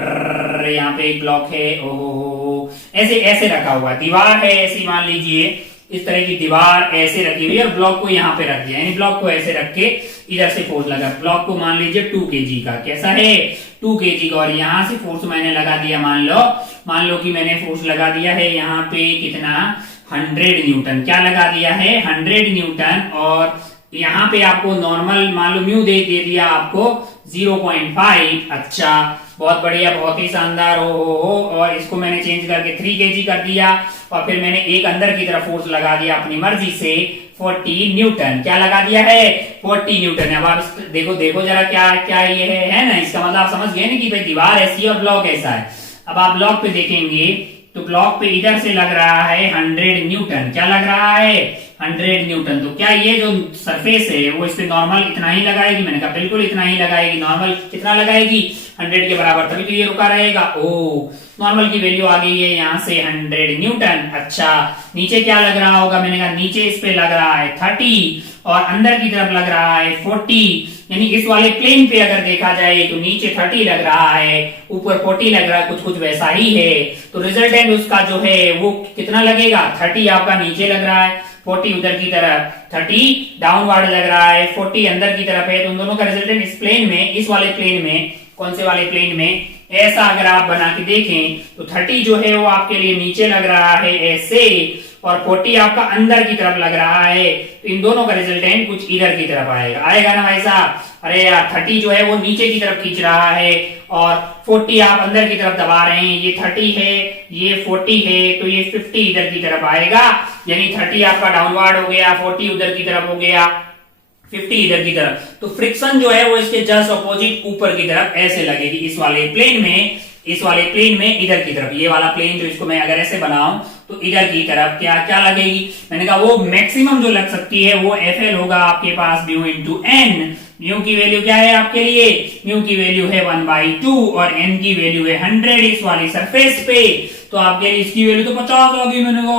यहाँ पे एक ब्लॉक है, ओहो ऐसे ऐसे रखा हुआ है, दीवार है ऐसी, मान लीजिए इस तरह की दीवार ऐसे रखी हुई है और ब्लॉक को यहाँ पे रख दिया, यानी ब्लॉक को ऐसे रख के इधर से फोर्स लगा। ब्लॉक को मान लीजिए 2 केजी का, कैसा है 2 केजी का, और यहाँ से फोर्स मैंने लगा दिया, मान लो कि मैंने फोर्स लगा दिया है यहाँ पे कितना 100 न्यूटन। क्या लगा दिया है 100 न्यूटन, और यहाँ पे आपको नॉर्मल मान लो म्यू दे दिया आपको 0.5। अच्छा, बहुत बढ़िया, बहुत ही शानदार। हो और इसको मैंने चेंज करके 3 केजी कर दिया, और फिर मैंने एक अंदर की तरफ फोर्स लगा दिया अपनी मर्जी से 40 न्यूटन। क्या लगा दिया है 40 न्यूटन। अब आप देखो जरा क्या क्या ये है ना, इसका मतलब आप समझ गए ना कि भाई दीवार ऐसी है और ब्लॉक ऐसा है। अब आप ब्लॉक पे देखेंगे तो ब्लॉक पे इधर से लग रहा है 100 न्यूटन। क्या लग रहा है 100 न्यूटन। तो क्या ये जो सरफेस है वो इस पे नॉर्मल इतना ही लगाएगी, मैंने कहा बिल्कुल इतना ही लगाएगी। नॉर्मल कितना लगाएगी 100 के बराबर, तभी तो ये रुका रहेगा। ओ नॉर्मल की वैल्यू आ गई है यहाँ से 100 न्यूटन। अच्छा, नीचे क्या लग रहा होगा, मैंने कहा नीचे इस पे लग रहा है 30 और अंदर की तरफ लग रहा है 40, यानी इस वाले प्लेन पे अगर देखा जाए तो नीचे 30 लग रहा है, ऊपर 40 लग रहा है, कुछ कुछ वैसा ही है। तो रिजल्टेंट उसका जो है वो कितना लगेगा 30 आपका नीचे लग रहा है, 40 उधर की तरफ, 30 डाउनवर्ड लग रहा है, 40 अंदर की तरफ है। तो उन दोनों का रिजल्टेंट इस प्लेन में, इस वाले प्लेन में, कौन से वाले प्लेन में, ऐसा अगर आप बना के देखें तो 30 जो है वो आपके लिए नीचे लग रहा है ऐसे, और 40 आपका अंदर की तरफ लग रहा है। तो इन दोनों का रिजल्टेंट कुछ इधर की तरफ आएगा ना भाई साहब। अरे यार 30 जो है वो नीचे की तरफ खींच रहा है और 40 आप अंदर की तरफ दबा रहे हैं। ये 30 है, ये 40 है, तो ये 50 इधर की तरफ आएगा, यानी 30 आपका डाउनवर्ड हो गया, 40 उधर की तरफ हो गया, 50 इधर की तरफ। तो फ्रिक्शन जो है वो इसके जस्ट अपोजिट ऊपर की तरफ ऐसे लगेगी, इस वाले प्लेन में, इस वाले प्लेन में इधर की तरफ। ये वाला प्लेन जो इसको मैं अगर ऐसे बनाऊं तो इधर की तरफ क्या क्या लगेगी, मैंने कहा वो मैक्सिमम जो लग सकती है वो FL होगा आपके पास म्यू इंटू एन। म्यू की वैल्यू क्या है आपके लिए, म्यू की वैल्यू है 1/2 और एन की वैल्यू है 100 इस वाली सरफेस पे। तो आपके लिए इसकी वैल्यू तो 50 आ गई, मैंने कहा,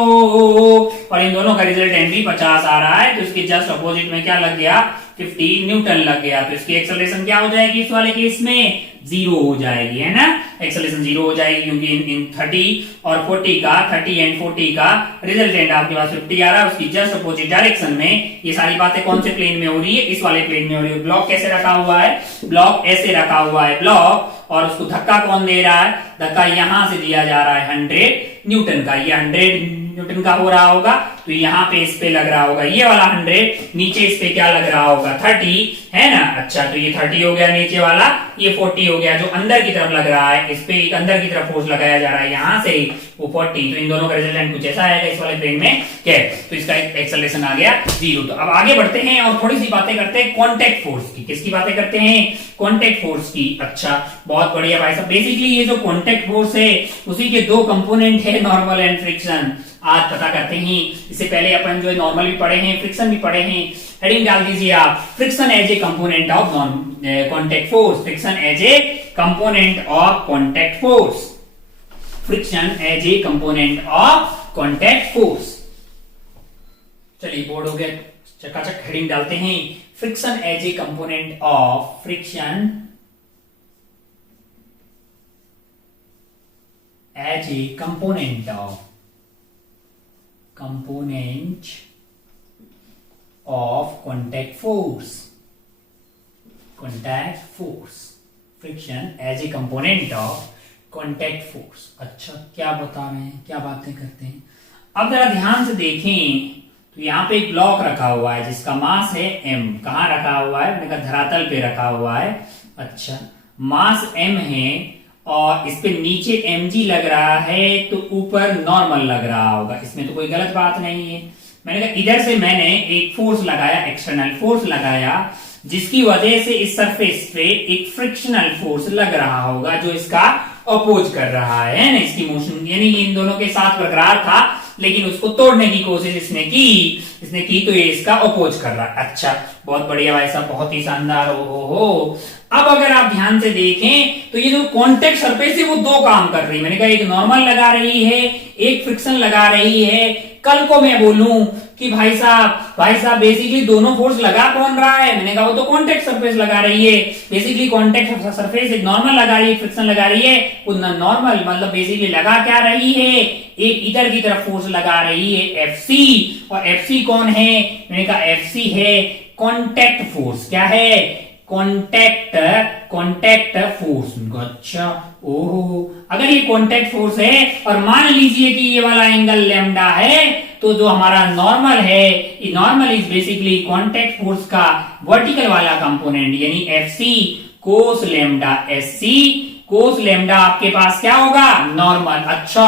और इन दोनों का रिजल्टेंट भी 50 आ रहा है। तो इसके जस्ट अपोजिट में क्या लग गया 50 न्यूटन लग गया। तो इसकी एक्सेलरेशन क्या हो जाएगी इस वाले केस में 0 हो जाएगी, है ना, एक्सेलरेशन 0 हो जाएगी, क्योंकि इन 30 और 40 का, 30 एंड 40 का रिजल्टेंट आपके पास 50 आ रहा है। उसकी जस्ट अपोजिट डायरेक्शन में ये सारी बातें कौन से प्लेन में हो रही है, इस वाले प्लेन में हो रही है। ब्लॉक कैसे रखा हुआ है, ब्लॉक ऐसे रखा हुआ है ब्लॉक, और उसको धक्का कौन दे रहा है, धक्का यहां से दिया जा रहा है 100 न्यूटन का। ये 100 न्यूटन का हो रहा होगा, तो यहाँ पे इस पे लग रहा होगा ये वाला 100, नीचे इस पे क्या लग रहा होगा 30, है ना। अच्छा, तो ये 30 हो गया नीचे वाला, ये 40 हो गया जो अंदर की तरफ लग रहा है, इस पे एक अंदर की तरफ फोर्स लगाया जा रहा है यहाँ से वो 40। तो इन दोनों का रिजल्टेंट कुछ ऐसा आएगा इस वाले प्लेन में, क्या तो इसका एक्सेलरेशन आ गया 0। तो अब आगे बढ़ते हैं और थोड़ी सी बातें करते हैं कॉन्टेक्ट फोर्स की। किसकी बातें करते हैं, कॉन्टेक्ट फोर्स की। अच्छा, बहुत बढ़िया भाई साहब। बेसिकली ये जो कॉन्टेक्ट फोर्स है उसी के 2 कंपोनेंट है, नॉर्मल एंड फ्रिक्शन। आज पता करते हैं, इससे पहले अपन जो नॉर्मल भी पढ़े हैं, फ्रिक्शन भी पढ़े हैं। हेडिंग डाल दीजिए आप, friction as a component of contact force, friction as a component of contact force, friction as a component of contact force. चलिए बोर्ड हो गया चकाचक हेडिंग डालते हैं, friction as a component of friction as a component of contact force, friction as a component of contact force. अच्छा, क्या बता रहे हैं, क्या बातें करते हैं। अब जरा ध्यान से देखें तो यहाँ पे एक ब्लॉक रखा हुआ है जिसका मास है m। कहाँ रखा हुआ है, मैंने कहा धरातल पे रखा हुआ है। अच्छा, मास m है और इस पे नीचे mg लग रहा है तो ऊपर नॉर्मल लग रहा होगा, इसमें तो कोई गलत बात नहीं है। मैंने कहा इधर से मैंने एक फोर्स लगाया, एक्सटर्नल फोर्स लगाया, जिसकी वजह से इस सरफेस पे एक फ्रिक्शनल फोर्स लग रहा होगा जो इसका अपोज कर रहा है ना, इसकी मोशन, यानी इन दोनों के साथ बरकरार था लेकिन उसको तोड़ने की कोशिश इसने की तो ये इसका अपोज कर रहा है। अच्छा, बहुत बढ़िया भाई साहब, बहुत ही शानदार। हो अब अगर आप ध्यान से देखें तो ये जो कॉन्टेक्ट सरफेस है वो दो काम कर रही है। मैंने कहा एक नॉर्मल लगा रही है, एक फ्रिक्शन लगा रही है। कल को मैं बोलूं कि भाई साहब बेसिकली दोनों फोर्स लगा कौन रहा है, मैंने कहा वो तो कॉन्टेक्ट सरफेस लगा रही है। बेसिकली कॉन्टेक्ट सरफेस एक नॉर्मल लगा रही है, फ्रिक्शन लगा रही है। वो नॉर्मल मतलब बेसिकली लगा क्या रही है, एक इधर की तरफ फोर्स लगा रही है FC, और FC कौन है, मैंने कहा FC है कॉन्टैक्ट फोर्स। क्या है, कॉन्टैक्ट फोर्स। अच्छा, ओहो, अगर ये कॉन्टैक्ट फोर्स है और मान लीजिए कि ये वाला एंगल लैम्डा है तो जो हमारा नॉर्मल है, ये normal is basically contact force का वर्टिकल वाला कंपोनेंट, यानी FC कोस लैम्डा SC कोस लैम्डा आपके पास क्या होगा, नॉर्मल। अच्छा,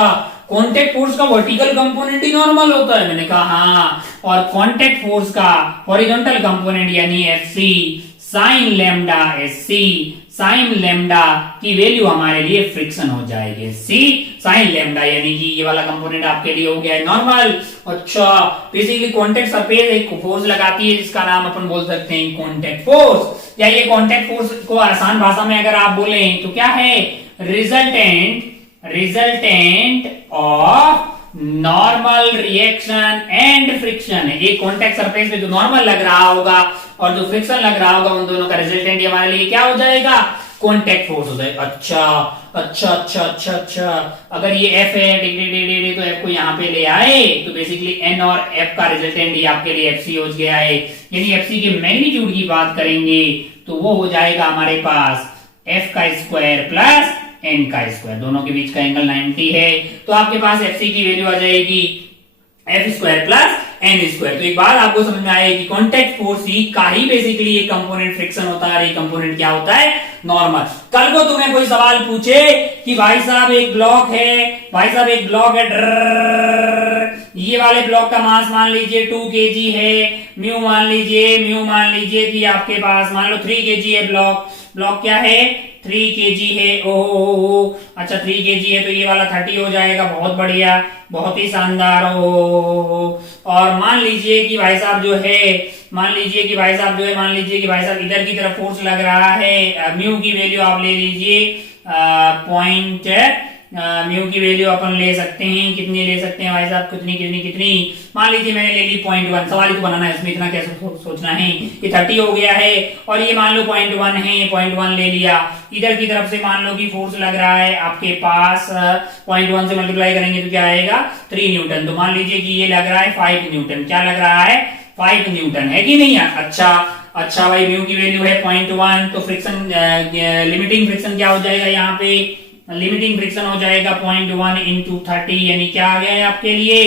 कॉन्टैक्ट फोर्स का वर्टिकल कंपोनेंट ही नॉर्मल होता है, मैंने कहा हाँ, और कॉन्टैक्ट फोर्स का हॉरिजॉन्टल कंपोनेंट यानी FC sign lambda SC, sign lambda की वैल्यू हमारे लिए फ्रिक्शन हो जाएगी C साइन लैम्डा, यानी कि ये वाला कंपोनेंट आपके लिए हो गया है नॉर्मल। अच्छा, बेसिकली कॉन्टैक्ट सरफेस एक फोर्स लगाती है जिसका नाम अपन बोल सकते हैं कॉन्टैक्ट फोर्स, या ये कॉन्टैक्ट फोर्स को आसान भाषा में अगर आप बोलें तो क्या है, resultant of normal reaction and friction है। एक कॉन्टैक्ट सरफेस में जो नॉर्मल लग रहा होगा और जो फ्रिक्शन लग रहा होगा उन दोनों का रिजल्टेंट हमारे लिए क्या हो जाएगा, कॉन्टैक्ट फोर्स हो जाएगा। अच्छा, अगर ये F है तो F को यहाँ पे ले आए तो बेसिकली N और F का रिजल्टेंट ही आपके लिए FC हो गया है, यानी FC के मैग्नीट्यूड की बात करेंगे तो वो हो जाएगा हमारे पास F का स्क्वायर प्लस N का स्क्वायर, दोनों के बीच का एंगल 90 है, तो आपके पास FC की वैल्यू आ जाएगी F square plus N square. तो एक बात आपको समझ में आएगी, कॉन्टैक्ट फोर्स ही का ही बेसिकली एक कंपोनेंट फ्रिक्शन होता है, एक कंपोनेंट क्या होता है, नॉर्मल। कल को तुम्हें कोई सवाल पूछे कि भाई साहब एक ब्लॉक है, ये वाले ब्लॉक का मास मान लीजिए 2 kg है, म्यू मान लीजिए कि आपके पास मान लो 3 kg है, ब्लॉक क्या है, 3 kg है। ओहो, अच्छा 3 kg है तो ये वाला 30 हो जाएगा, बहुत बढ़िया, बहुत ही शानदार। और मान लीजिए कि भाई साहब इधर की तरफ फोर्स लग रहा है, म्यू की वैल्यू आप ले लीजिए म्यू की वैल्यू अपन ले सकते हैं, कितनी ले सकते हैं भाई साहब, कितनी मान लीजिए मैंने ले ली 0.1, सवाल ही तो बनाना है, इसमें इतना क्या सोचना है, ये 30 हो गया है और ये मान लो 0.1 है, 0.1 ले लिया। इधर की तरफ से मान लो कि फोर्स लग रहा है आपके पास 0.1 से मल्टीप्लाई करेंगे तो क्या आएगा, 3 न्यूटन। तो मान लीजिए कि ये लग रहा है 5 न्यूटन, क्या लग रहा है, 5 न्यूटन, है कि नहीं यार। अच्छा भाई, म्यू की वैल्यू है 0.1, तो फ्रिक्शन लिमिटिंग फ्रिक्शन क्या हो जाएगा, यहाँ पे लिमिटिंग फ्रिक्शन हो जाएगा 0.1 into 30, यानी क्या आ गया है आपके लिए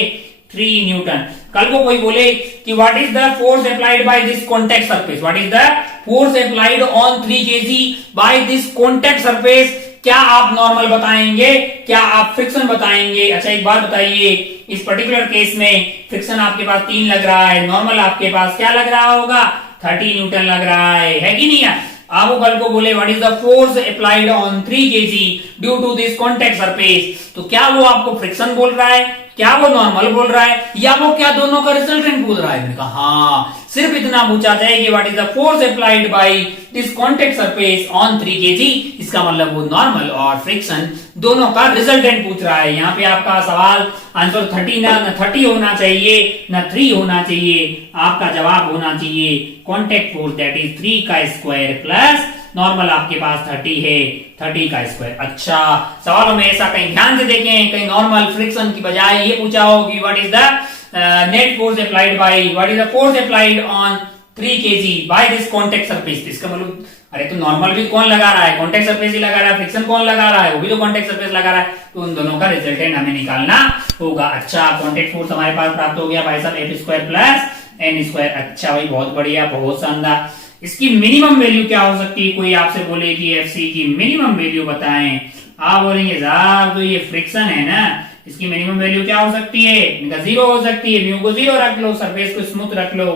3 न्यूटन। कल को कोई बोले कि what is the force applied by this contact surface, what is the force applied on 3 kg by this contact surface, क्या आप नॉर्मल बताएंगे, क्या आप फ्रिक्शन बताएंगे। अच्छा एक बात बताइए, इस पर्टिकुलर केस में फ्रिक्शन आपके पास 3 लग रहा है, नॉर्मल आपके पास क्या लग रहा होगा, 30 न्यूटन लग रहा है कि नहीं यार। आप कल को बोले what is the force applied on 3 kg due to this contact surface, तो क्या वो आपको फ्रिक्शन बोल रहा है, क्या वो नॉर्मल बोल रहा है, या वो क्या दोनों का रिजल्टेंट बोल रहा है। मैंने कहा हाँ, सिर्फ इतना पूछा जाए कि what is the force applied by this contact surface on 3 kg, इसका मतलब वो नॉर्मल और फ्रिक्शन दोनों का रिजल्टेंट पूछ रहा है। यहाँ पे आपका सवाल आंसर 30 ना 30 होना चाहिए ना 3 होना चाहिए, आपका जवाब होना चाहिए कॉन्टेक्ट फोर्स दैट इज 3 का स्क्वायर प्लस नॉर्मल आपके पास 30 है, 30 का स्क्वायर। अच्छा, सवालों में ऐसा कहीं ध्यान से देखें, कहीं नॉर्मल फ्रिक्शन की बजाय ये पूछा हो कि what is the net force applied by, what is the force applied on 3 kg by this contact surface. इसका मतलब अरे तो नॉर्मल भी कौन लगा रहा है, कॉन्टेक्ट सरफेस ही लगा रहा है, फ्रिक्शन कौन लगा रहा है, वो भी तो कॉन्टेक्ट सरफेस लगा रहा है, तो उन दोनों का रिजल्टेंट हमें निकालना होगा। अच्छा, कॉन्टेक्ट फोर्स हमारे पास प्राप्त हो गया भाई साहब F square plus N square. अच्छा भाई, बहुत बढ़िया, बहुत शानदार। इसकी मिनिमम वैल्यू क्या हो सकती है? कोई आपसे बोले कि एफसी की मिनिमम वैल्यू बताएं, आप बोलेंगे साहब तो ये फ्रिक्शन है ना, इसकी मिनिमम वैल्यू क्या हो सकती है? इनका 0 हो सकती है, म्यू को 0 रख लो, सरफेस को स्मूथ रख लो।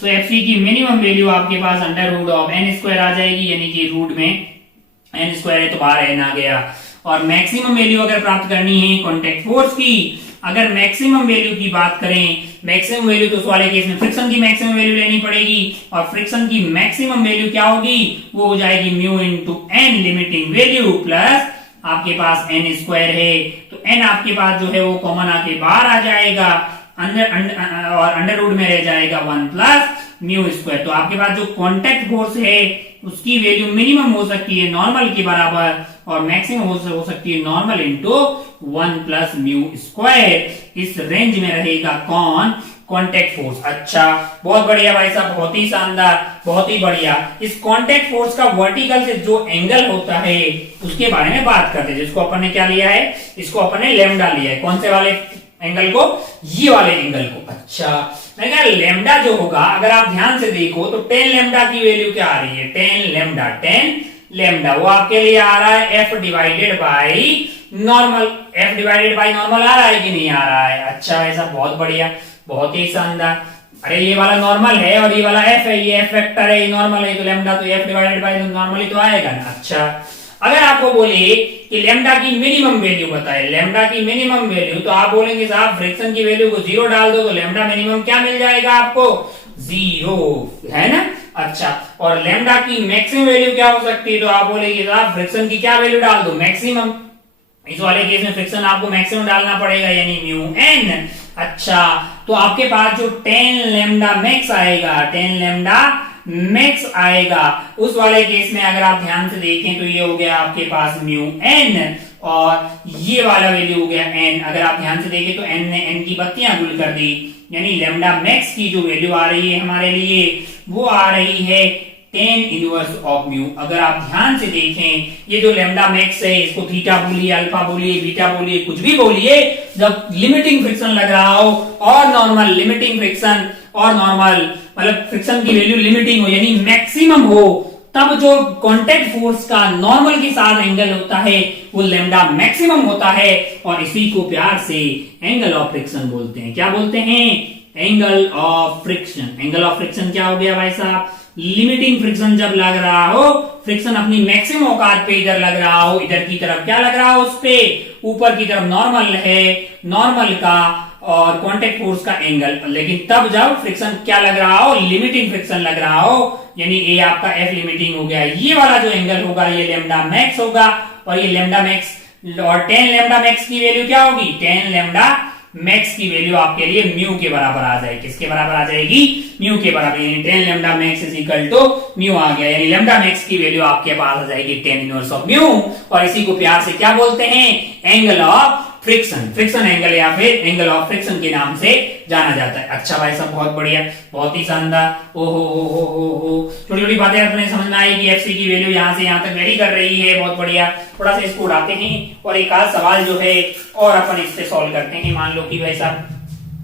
तो एफसी की मिनिमम वैल्यू आपके पास under root of n square आ जाएगी, यानी कि रूट में एन स्क्वायर है तो बाहर एन आ गया। और मैक्सिमम वैल्यू अगर प्राप्त करनी है कॉन्टेक्ट फोर्स की, अगर मैक्सिमम वैल्यू की बात करें, मैक्सिमम वैल्यू तो उस वाले केस में फ्रिक्शन की मैक्सिमम वैल्यू लेनी पड़ेगी, और फ्रिक्शन की मैक्सिमम वैल्यू क्या होगी? वो हो जाएगी mu into N limiting value plus आपके पास एन स्क्वायर है, तो एन आपके पास जो है वो कॉमन आके बाहर आ जाएगा, और अंडर रूट में रह जाएगा 1 प्लस म्यू स्क्वायर। तो आपके पास जो कॉन्टेक्ट फोर्स है उसकी वैल्यू मिनिमम हो सकती है नॉर्मल के बराबर, और मैक्सिमम हो सकती है normal into 1 plus mu square. इस रेंज में रहेगा कौन? Contact force. अच्छा, बहुत बढ़िया भाई साहब, बहुत ही शानदार, बहुत ही बढ़िया। इस कॉन्टेक्ट फोर्स का वर्टिकल से जो एंगल होता है उसके बारे में बात करते हैं, जिसको अपन ने क्या लिया है? इसको अपन ने लेमडा लिया है। कौन से वाले एंगल को? ये वाले एंगल को। अच्छा, मैं कह लेमडा जो होगा, अगर आप ध्यान से देखो तो 10 लेमडा की वैल्यू क्या आ रही है? 10 लेमडा, 10 लेमडा वो आपके लिए आ रहा है f divided by normal. F divided by normal आ रहा है कि नहीं आ रहा है? अच्छा, ऐसा बहुत बढ़िया, बहुत ही शानदार। अरे ये वाला नॉर्मल है और ये वाला एफ है, ये एफ वेक्टर है, ये नॉर्मल है, तो लेमडा तो एफ डिवाइडेड बाई नॉर्मल ही तो आएगा ना। अच्छा, अगर आपको बोले कि लेमडा की मिनिमम वैल्यू बताए, लेमडा की मिनिमम वैल्यू, तो आप बोलेंगे साहब फ्रिक्शन की वैल्यू को 0 डाल दो तो लेमडा मिनिमम क्या मिल जाएगा आपको? 0, है ना। अच्छा, और लेमडा की मैक्सिमम वैल्यू क्या हो सकती है? तो आप बोलेंगे साहब फ्रिक्शन की क्या वैल्यू डाल दो? मैक्सिमम। इस वाले केस में फ्रिक्शन आपको मैक्सिमम डालना पड़ेगा, यानी म्यू एन। अच्छा, तो आपके पास जो 10 लेमडा मैक्स आएगा, 10 लेमडा मैक्स आएगा, उस वाले केस में अगर आप ध्यान से देखें तो ये हो गया आपके पास म्यू एन, और ये वाला वैल्यू हो गया एन। अगर आप ध्यान से देखें तो एन ने एन की बत्तियां गुल कर दी, यानी लेमडा मैक्स की जो वैल्यू आ रही है हमारे लिए वो आ रही है 10 इनवर्स ऑफ म्यू। अगर आप ध्यान से देखें, ये जो लेमडा मैक्स है इसको थीटा बोलिए, अल्फा बोलिए, बीटा बोलिए, कुछ भी बोलिए, जब लिमिटिंग फ्रिक्शन लग रहा हो और नॉर्मल, लिमिटिंग फ्रिक्शन और नॉर्मल मतलब फ्रिक्शन की वैल्यू लिमिटिंग हो यानी मैक्सिमम हो, तब जो कांटेक्ट फोर्स का नॉर्मल के साथ एंगल होता है वो लेमडा मैक्सिमम होता है, और इसी को प्यार से एंगल ऑफ फ्रिक्शन बोलते हैं। क्या बोलते हैं? Angle of friction. Angle of friction क्या हो गया भाई साहब? लिमिटिंग फ्रिक्शन जब लग रहा हो, फ्रिक्शन अपनी मैक्सिमम औकात पे इधर लग रहा हो, इधर की तरफ क्या लग रहा हो? उस पे ऊपर की तरफ नॉर्मल है, नॉर्मल का और कांटेक्ट फोर्स का एंगल, लेकिन तब जब फ्रिक्शन क्या लग रहा हो? लिमिटिंग फ्रिक्शन लग रहा हो, यानी ए आपका एफ लिमिटिंग हो गया। ये वाला जो एंगल होगा ये लेमडा मैक्स होगा, और ये लेमडा मैक्स और 10 लेमडा मैक्स की वैल्यू क्या होगी? 10 लेमडा मैक्स की वैल्यू आपके लिए म्यू के बराबर आ जाएगी। किसके बराबर आ जाएगी? म्यू के बराबर, यानी 10 lambda max is equal to mu आ गया, यानी लेमडा मैक्स की वैल्यू आपके पास आ जाएगी 10 इनवर्स ऑफ म्यू, और इसी को प्यार से क्या बोलते हैं? Angle of friction. Friction angle या फिर एंगल ऑफ फ्रिक्शन के नाम से जाना जाता है। अच्छा भाई साहब, बहुत बढ़िया, बहुत ही शानदार। ओहो, छोटी छोटी बातें अपने समझ में आई कि एफसी की वैल्यू यहाँ से यहाँ तक वेरी कर रही है, बहुत बढ़िया। थोड़ा सा इसको उड़ाते हैं और एक आध सवाल जो है और अपन इस पे सॉल्व करते हैं। मान लो कि भाई साहब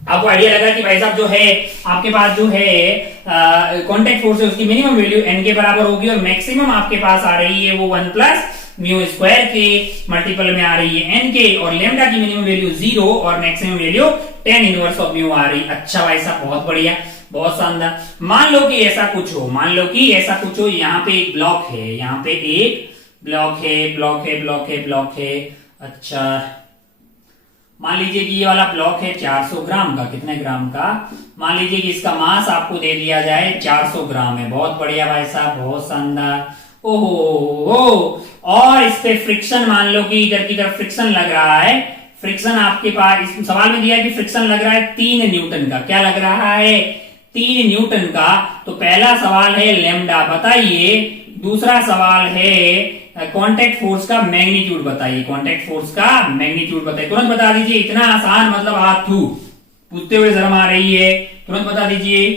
आपको आइडिया लगा कि भाई साहब जो है आपके पास जो है कांटेक्ट फोर्स है उसकी मिनिमम वैल्यू एन के बराबर होगी, और मैक्सिमम आपके पास आ रही है वो 1 प्लस म्यू स्क्वायर के मल्टीपल में आ रही है एन के, और लेमडा की मिनिमम वैल्यू 0 और maximum value 10 inverse of mu आ रही। अच्छा भाई साहब, बहुत बढ़िया, बहुत शानदार। मान लो कि ऐसा कुछ हो, मान लो कि ऐसा कुछ हो, यहाँ पे एक ब्लॉक है, यहाँ पे एक ब्लॉक है, ब्लॉक है, ब्लॉक है, ब्लॉक है। अच्छा, मान लीजिए कि ये वाला ब्लॉक है 400 ग्राम का। कितने ग्राम का? मान लीजिए कि इसका मास आपको दे दिया जाए 400 ग्राम है। बहुत बढ़िया भाई साहब, बहुत शानदार। ओहो, और इस पे फ्रिक्शन मान लो कि इधर की तरफ फ्रिक्शन लग रहा है। फ्रिक्शन आपके पास इस सवाल में दिया है कि फ्रिक्शन लग रहा है 3 न्यूटन का। क्या लग रहा है? 3 न्यूटन का। तो पहला सवाल है लैम्डा बताइए, दूसरा सवाल है कांटेक्ट फोर्स का मैग्नीट्यूड बताइए। कांटेक्ट फोर्स का मैग्नीट्यूड बताइए, तुरंत बता दीजिए। इतना आसान, मतलब हाथ थू पूछते हुए शर्म आ रही है, तुरंत बता दीजिए,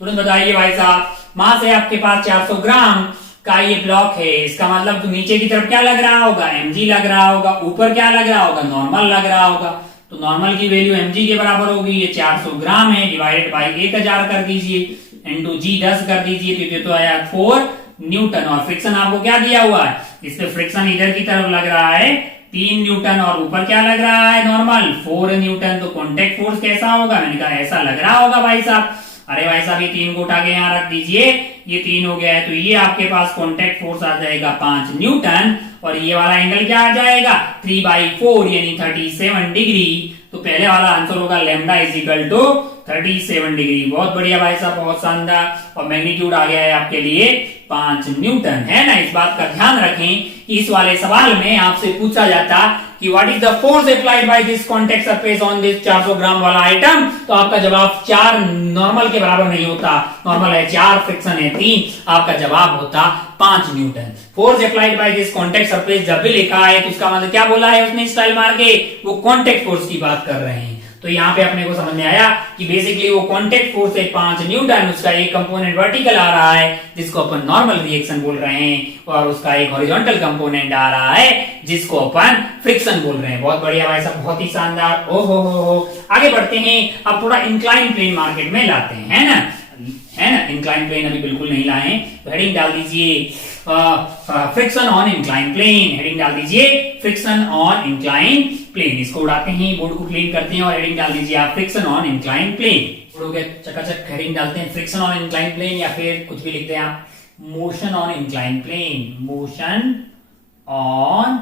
तुरंत बताइए भाई साहब। मास है आपके पास 400 ग्राम का ये ब्लॉक है, इसका मतलब तो नीचे की तरफ क्या लग रहा होगा? mg लग रहा होगा। ऊपर क्या लग रहा होगा? नॉर्मल लग रहा होगा। तो नॉर्मल की वैल्यू mg के बराबर होगी, ये 400 ग्राम है, डिवाइडेड बाई 1000 कर दीजिए, इंटू g 10 कर दीजिए, तो ये तो आया 4 न्यूटन। और फ्रिक्शन आपको क्या दिया हुआ है? इस पे फ्रिक्शन इधर की तरफ लग रहा है 3 न्यूटन, और ऊपर क्या लग रहा है? Normal 4 Newton. तो कांटेक्ट फोर्स कैसा होगा? मैंने कहा ऐसा लग रहा होगा भाई साहब। अरे भाई साहब, ये 3 को उठा के यहाँ रख दीजिए, ये 3 हो गया है, तो ये आपके पास कांटेक्ट फोर्स आ जाएगा 5 न्यूटन, और ये वाला एंगल क्या आ जाएगा? 3/4 यानी 37 डिग्री। तो पहले वाला आंसर होगा lambda is equal to 37 degree. बहुत बढ़िया भाई साहब, बहुत शानदार। और मैग्नीट्यूड आ गया है आपके लिए 5 न्यूटन, है ना। इस बात का ध्यान रखें कि इस वाले सवाल में आपसे पूछा जाता कि what is the force applied by this contact surface on this 400 ग्राम वाला आइटम, तो आपका जवाब 4 नॉर्मल के बराबर नहीं होता। नॉर्मल है 4, फ्रिक्शन है 3, आपका जवाब होता 5 Newton. Force applied by this contact surface जब भी लिखा है तो उसका मतलब क्या बोला है उसने स्टाइल मार के? वो कांटेक्ट फोर्स की बात कर रहे हैं। तो यहाँ पे अपने को समझ में आया कि बेसिकली वो कांटेक्ट फोर्स है 5 न्यूटन, उसका एक कंपोनेंट वर्टिकल आ रहा है जिसको अपन नॉर्मल रिएक्शन बोल रहे हैं, और उसका एक हॉरिजॉन्टल कंपोनेंट आ रहा है जिसको अपन फ्रिक्शन बोल रहे हैं। बहुत बढ़िया भाई साहब, बहुत ही शानदार। ओहो, आगे बढ़ते हैं। अब थोड़ा इंक्लाइन प्लेन मार्केट में लाते हैं, है ना, है ना। इंक्लाइन प्लेन अभी बिल्कुल नहीं लाए, तो हेडिंग डाल दीजिए friction on incline plane. Heading डाल दीजिए फ्रिक्शन ऑन इंक्लाइन प्लेन। इसको उड़ाते हैं, बोर्ड को क्लीन करते हैं, और हेडिंग डाल दीजिए आप फ्रिक्शन ऑन इंक्लाइन प्लेन। चकाचक हेडिंग डालते हैं फ्रिक्शन ऑन इंक्लाइन प्लेन, या फिर कुछ भी लिखते हैं आप motion on incline plane. Motion on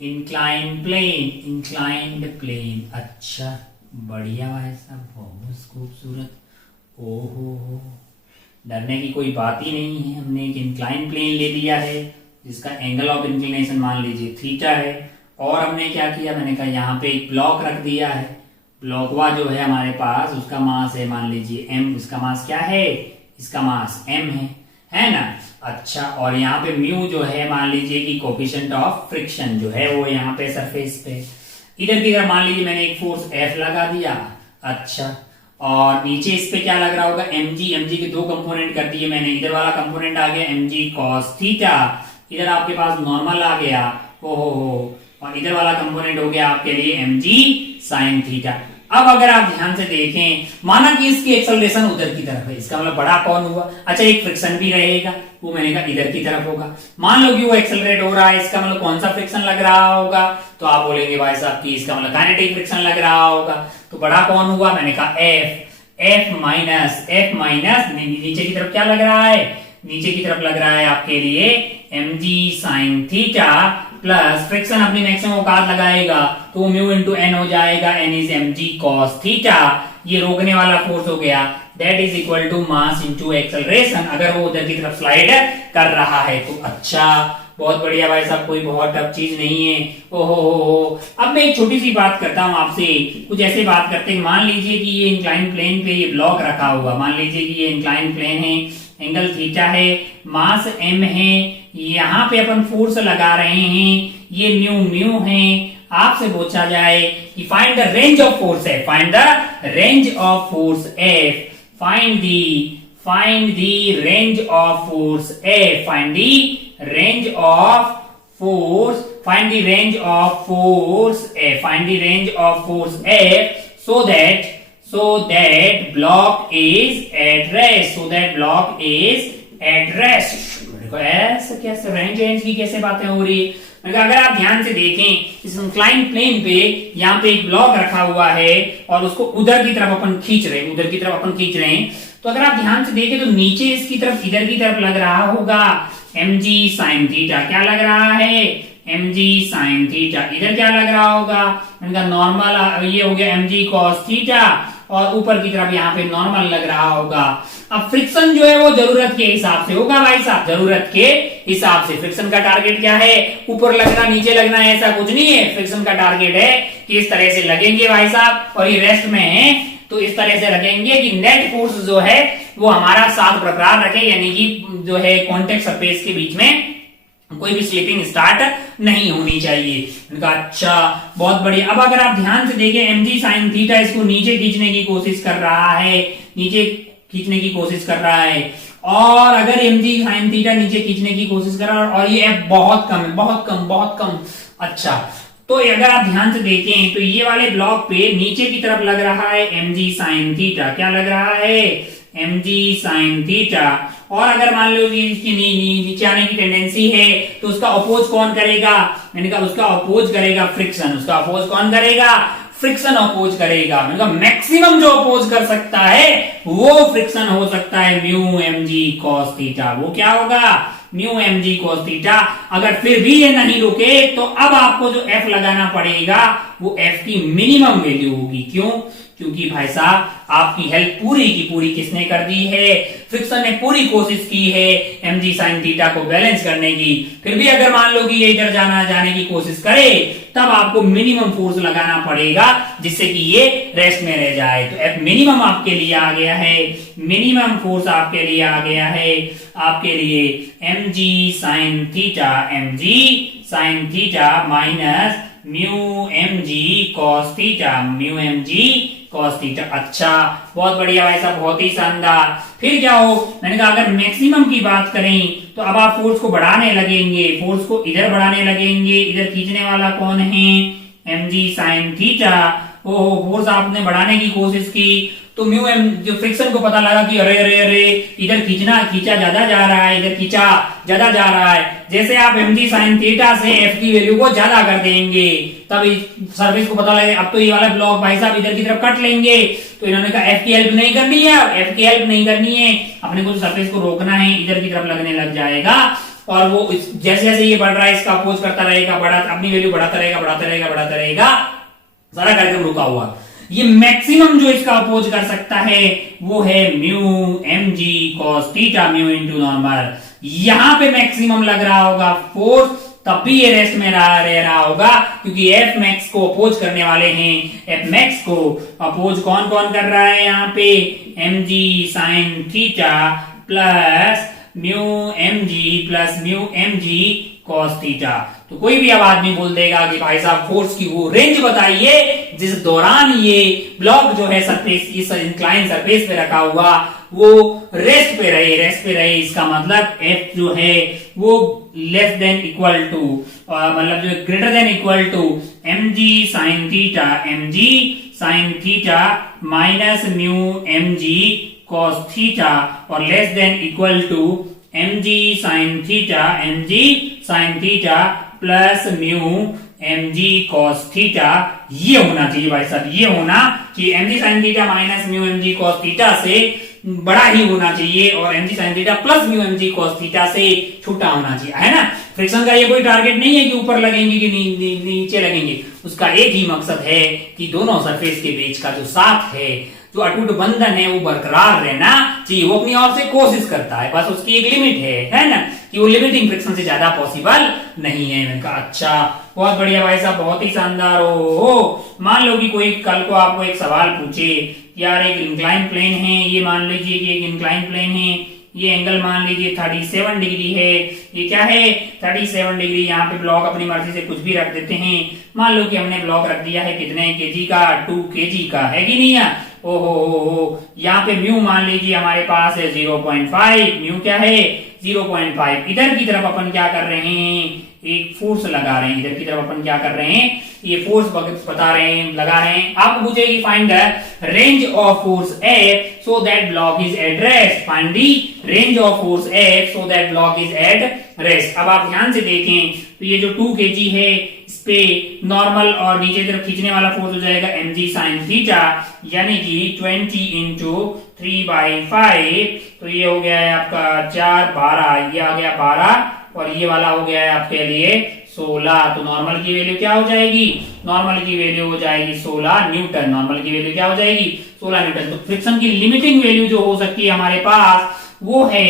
incline plane, inclined plane. अच्छा, बढ़िया भाई साहब, बहुत खूबसूरत। ओहो, डरने की कोई बात ही नहीं है। हमने एक इंक्लाइन प्लेन ले लिया है जिसका एंगल ऑफ इंक्लिनेशन मान लीजिए थीटा है, और हमने क्या किया? मैंने कहा यहाँ पे एक ब्लॉक रख दिया है। ब्लॉकवा जो है हमारे पास, उसका मास है मान लीजिए m। उसका मास क्या है? इसका मास m है ना। अच्छा, और यहाँ पे म्यू जो है मान लीजिए कि कोफिशिएंट ऑफ फ्रिक्शन जो है वो यहाँ पे सरफेस पे। इधर की तरफ मान लीजिए मैंने एक फोर्स F लगा दिया। अच्छा, और नीचे इस पे क्या लग रहा होगा? mg के 2 कंपोनेंट कर दिए मैंने। इधर वाला कंपोनेंट आ गया mg cos थीटा, इधर आपके पास नॉर्मल आ गया। ओहो, और इधर वाला कंपोनेंट हो गया आपके लिए mg sin थीटा। अब अगर आप ध्यान से देखें, माना कि इसकी एक्सेलरेशन उधर की तरफ है, इसका मतलब बड़ा कौन हुआ? अच्छा, एक फ्रिक्शन भी रहेगा, वो मैंने कहा इधर की तरफ होगा। मान लो कि वो एक्सेलरेट हो रहा है, इसका मतलब कौन सा फ्रिक्शन लग रहा होगा? तो आप बोलेंगे भाई साहब कि इसका मतलब काइनेटिक फ्रिक्शन लग रहा होगा। तो बड़ा कौन हुआ? मैंने कहा F माइनस नीचे की तरफ क्या लग रहा है? नीचे की तरफ लग रहा है आपके लिए mg sin theta plus friction अपनी मैक्सिमम औकात लगाएगा तो म्यू इंटू एन हो जाएगा, n is mg cos theta. ये रोकने वाला फोर्स हो गया, that is equal to mass into acceleration, अगर वो उधर की तरफ स्लाइड कर रहा है तो। अच्छा, बहुत बढ़िया भाई साहब, कोई बहुत टफ चीज नहीं है। ओहो, अब मैं एक छोटी सी बात करता हूँ आपसे। कुछ ऐसे बात करते हैं, मान लीजिए कि ये इंक्लाइन प्लेन पे ये ब्लॉक रखा हुआ, मान लीजिए कि ये इंक्लाइन प्लेन है, एंगल थीटा है, मास m है, यहाँ पे अपन फोर्स लगा रहे हैं, ये म्यू है। आपसे पूछा जाए कि find the range of force है, find the range of force F, find the range of force F, find the range of force, find the range of force F, find the range of force F, so that block is at rest, so that block is at rest। ऐसे कैसे range की कैसे बातें हो रही है? अगर आप ध्यान से देखें, इस इंक्लाइन प्लेन पे यहाँ पे एक ब्लॉक रखा हुआ है और उसको उधर की तरफ अपन खींच रहे हैं, तो अगर आप ध्यान से देखें तो नीचे इसकी तरफ, इधर की तरफ लग रहा होगा mg sin थीटा। क्या लग रहा है? mg sin theta. इधर क्या लग रहा होगा? इनका नॉर्मल ये हो गया mg cos थीटा, और ऊपर की तरफ यहाँ पे नॉर्मल लग रहा होगा। अब फ्रिक्शन जो है वो जरूरत के हिसाब से होगा भाई साहब, जरूरत के हिसाब से। फ्रिक्शन का टारगेट क्या है? ऊपर लगना नीचे लगना ऐसा कुछ नहीं है। फ्रिक्शन का टारगेट है कि इस तरह से लगेंगे भाई साहब, और ये रेस्ट में है तो इस तरह से लगेंगे कि नेट फोर्स जो है वो हमारा साथ बरकरार रखे, यानी कि जो है कॉन्टेक्ट सरफेस के बीच में कोई भी स्लिपिंग स्टार्ट नहीं होनी चाहिए। इनका अच्छा, बहुत बढ़िया। अब अगर आप ध्यान से देखें, mg sin थीटा इसको नीचे खींचने की कोशिश कर रहा है, नीचे खींचने की कोशिश कर रहा है, और अगर mg sin थीटा नीचे खींचने की कोशिश कर रहा है और ये f बहुत कम है, बहुत कम, बहुत कम। अच्छा, तो अगर आप ध्यान से देखें तो ये वाले ब्लॉक पे नीचे की तरफ लग रहा है mg sin थीटा। क्या लग रहा है? mg sin theta. और अगर मान लो इसकी नीचे आने की टेंडेंसी है तो उसका अपोज कौन करेगा? मैंने कहा उसका अपोज करेगा फ्रिक्शन। उसका अपोज कौन करेगा? फ्रिक्शन अपोज करेगा। मैंने कहा मैक्सिमम जो अपोज कर सकता है वो फ्रिक्शन हो सकता है म्यू mg cos थीटा। वो क्या होगा? Mu mg cos theta. अगर फिर भी ये नहीं रुके तो अब आपको जो f लगाना पड़ेगा वो f की मिनिमम वैल्यू होगी। क्यों? क्योंकि भाई साहब आपकी हेल्प पूरी की पूरी किसने कर दी है? फ्रिक्शन ने पूरी कोशिश की है mg sin थीटा को बैलेंस करने की। फिर भी अगर मान लो कि ये इधर जाने की कोशिश करे तब आपको मिनिमम फोर्स लगाना पड़ेगा जिससे कि ये रेस्ट में रह जाए। तो एफ मिनिमम आपके लिए आ गया है, मिनिमम फोर्स आपके लिए आ गया है आपके लिए mg sin theta, mg sin theta minus mu mg cos theta, mu mg cos theta. अच्छा, बहुत बढ़िया भाई साहब, बहुत ही शानदार। फिर क्या हो? मैंने कहा अगर मैक्सिमम की बात करें तो अब आप फोर्स को बढ़ाने लगेंगे, फोर्स को इधर बढ़ाने लगेंगे। इधर खींचने वाला कौन है? mg sin theta. ओहो, फोर्स आपने बढ़ाने की कोशिश की तो म्यू एम जो फ्रिक्शन को पता लगा कि अरे अरे अरे इधर खींचा ज्यादा जा रहा है, इधर खींचा ज्यादा जा रहा है। जैसे आप mg sin थीटा से f की वैल्यू को ज्यादा कर देंगे तब सरफेस को पता लगे अब तो ये वाला ब्लॉक भाई साहब इधर की तरफ कट लेंगे। तो इन्होंने कहा f की हेल्प नहीं करनी है, f की हेल्प नहीं करनी है, अपने को सरफेस को रोकना है, इधर की तरफ लगने लग जाएगा। और वो जैसे जैसे ये बढ़ रहा है इसका अपोज करता रहेगा, अपनी वैल्यू बढ़ाता रहेगा, सारा कार्यक्रम रुका हुआ। ये मैक्सिमम जो इसका अपोज कर सकता है वो है mu mg cos theta, mu into normal. यहां पे मैक्सिमम लग रहा होगा फोर्स, तब भी ये रेस्ट में रह रहा होगा क्योंकि एफ मैक्स को अपोज करने वाले हैं। एफ मैक्स को अपोज कौन कौन कर रहा है? यहाँ पे mg sin theta plus mu mg cos theta. तो कोई भी अब आदमी बोल देगा कि भाई साहब फोर्स की वो रेंज बताइए जिस दौरान ये ब्लॉक जो है सरफेस, इस इंक्लाइन सरफेस पे रखा हुआ वो रेस्ट पे रहे। इसका मतलब f जो है वो लेस देन इक्वल टू, मतलब जो greater than equal to mg sin theta minus mu mg cos theta और less than equal to mg sin theta plus mu mg cos theta. ये होना चाहिए भाई साहब, ये होना चाहिए। mg sin theta minus mu mg cos theta से बड़ा ही होना चाहिए और mg sin theta plus mu mg cos theta से छोटा होना चाहिए, है ना। फ्रिक्शन का ये कोई टारगेट नहीं है कि ऊपर लगेंगे कि नीचे लगेंगे। उसका एक ही मकसद है कि दोनों सरफेस के बीच का जो साथ है, जो अटूट बंधन है वो बरकरार रहना चाहिए। वो अपनी ओर से कोशिश करता है, बस उसकी एक लिमिट है ना, कि वो लिमिटिंग फ्रिक्शन से ज्यादा पॉसिबल नहीं है। मैंने कहा अच्छा, बहुत बढ़िया भाई साहब, बहुत ही शानदार। हो मान लो कि कोई कल को आपको एक सवाल पूछे, यार एक इंक्लाइन प्लेन है, ये मान लीजिए कि एक इंक्लाइन प्लेन है, ये एंगल मान लीजिए 37 डिग्री है, ये क्या है 37 डिग्री। यहाँ पे ब्लॉक अपनी मर्जी से कुछ भी रख देते हैं। मान लो कि हमने ब्लॉक रख दिया है कितने केजी का, 2 केजी का, है कि नहीं है। ओहो, यहाँ पे म्यू मान लीजिए हमारे पास है 0.5, म्यू क्या है 0.5। इधर की तरफ अपन क्या कर रहे हैं, एक फोर्स लगा रहे हैं। इधर की तरफ अपन क्या कर रहे हैं, ये फोर्स बता रहे हैं, लगा रहे हैं। आपको पूछेगी find the range of force F so that block is at rest. Find the range of force F so that block is at rest. अब आप ध्यान से देखें तो ये जो 2 kg है इस पे नॉर्मल और नीचे तरफ खींचने वाला फोर्स हो जाएगा mg sin थीटा, यानी कि 20 इंटू 3/5। तो ये हो गया है आपका 4 12, ये आ गया 12 और ये वाला हो गया है आपके लिए 16, तो नॉर्मल की वैल्यू क्या हो जाएगी? नॉर्मल की वैल्यू हो जाएगी 16 न्यूटन। नॉर्मल की वैल्यू क्या हो जाएगी? 16 न्यूटन। तो फ्रिक्शन की लिमिटिंग वैल्यू जो हो सकती है हमारे पास वो है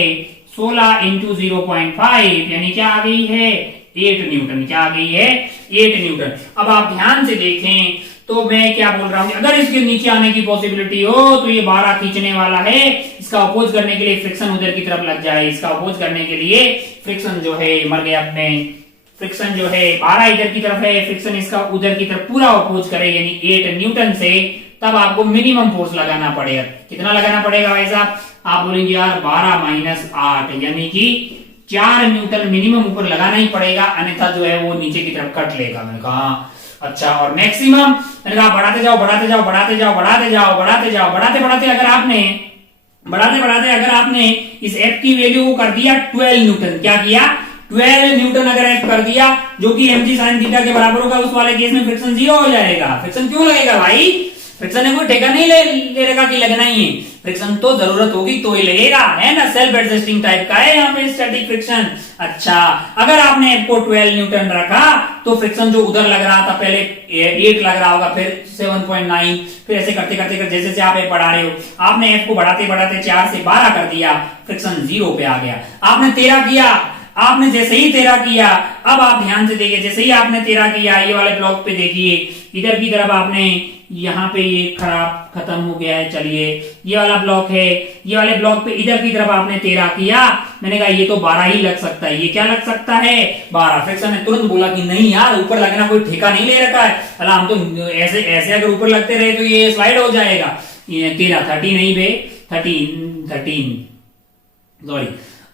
16 इंटू 0.5, यानी क्या आ गई है? 8 न्यूटन। क्या आ गई है? 8 न्यूटन। अब आप ध्यान से देखें तो मैं क्या बोल रहा हूं, अगर इसके नीचे आने की पॉसिबिलिटी हो तो ये 12 खींचने वाला है, इसका अपोज करने के लिए फ्रिक्शन उधर की तरफ लग जाए, इसका अपोज करने के लिए फ्रिक्शन जो है, मर गया अपने, फ्रिक्शन जो है 12 इधर की तरफ है, फ्रिक्शन इसका उधर की तरफ पूरा अपोज करे यानी 8 न्यूटन से, तब आपको मिनिमम फोर्स लगाना पड़ेगा। कितना लगाना पड़ेगा भाई साहब? आप बोलेंगे यार 12 माइनस 8 यानी कि 4 न्यूटन मिनिमम ऊपर लगाना ही पड़ेगा, अन्यथा जो है वो नीचे की तरफ कट लेगा। मैंने कहा अच्छा, और मैक्सिमम मैंने कहा बढ़ाते जाओ बढ़ाते जाओ बढ़ाते जाओ बढ़ाते जाओ बढ़ाते जाओ, बढ़ाते बढ़ाते अगर आपने इस एफ की वैल्यू को कर दिया 12 न्यूटन, क्या किया? 12 न्यूटन अगर एफ कर दिया, जो कि mg sin थीटा के बराबर होगा, उस वाले केस में फ्रिक्शन 0 हो जाएगा। फ्रिक्शन क्यों लगेगा भाई? फ्रिक्शन ने कोई ठेका नहीं ले रखा कि लगना ही है, फ्रिक्शन तो जरूरत होगी तो ही लगेगा, है ना? सेल्फ एडजस्टिंग टाइप का है यहाँ पे स्टैटिक फ्रिक्शन। अच्छा, अगर आपने एफ को 12 न्यूटन रखा तो फ्रिक्शन जो उधर लग रहा था पहले 8 लग रहा होगा, फिर 7.9, फिर ऐसे करते करते जैसे जैसे आप एफ बढ़ा रहे हो, आपने एफ को बढ़ाते बढ़ाते 4 से 12 कर दिया, फ्रिक्शन 0 पे आ गया। आपने 13 किया, आपने जैसे ही 13 किया, अब आप ध्यान से देखिए, जैसे ही आपने 13 किया, ये वाले ब्लॉक पे देखिए, इधर की तरफ आपने, यहाँ पे ये खराब खत्म हो गया है, चलिए ये वाला ब्लॉक है, ये वाले ब्लॉक पे इधर की तरफ आपने 13 किया, मैंने कहा ये तो 12 ही लग सकता है। ये क्या लग सकता है? 12। फ्रिक्शन ने तुरंत बोला कि नहीं यार, ऊपर लगना कोई ठेका नहीं ले रखा है, अला हम तो ऐसे ऐसे अगर ऊपर लगते रहे तो ये स्लाइड हो जाएगा। ये 13 नहीं बे 13 सॉरी,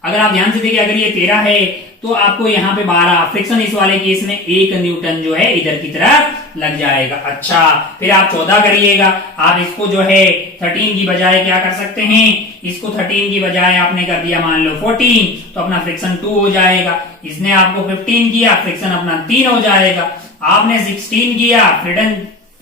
अगर आप ध्यान से देखिए, अगर ये 13 है तो आपको यहाँ पे 12, फ्रिक्शन इस वाले केस में 1 न्यूटन जो है इधर की तरफ लग जाएगा। अच्छा, फिर आप 14 करिएगा, आप इसको जो है 13 की बजाय क्या कर सकते हैं, इसको 13 की बजाय आपने कर दिया मान लो 14, तो अपना फ्रिक्शन 2 हो जाएगा। इसने आपको 15 किया, फ्रिक्शन अपना 3 हो जाएगा। आपने 16 किया,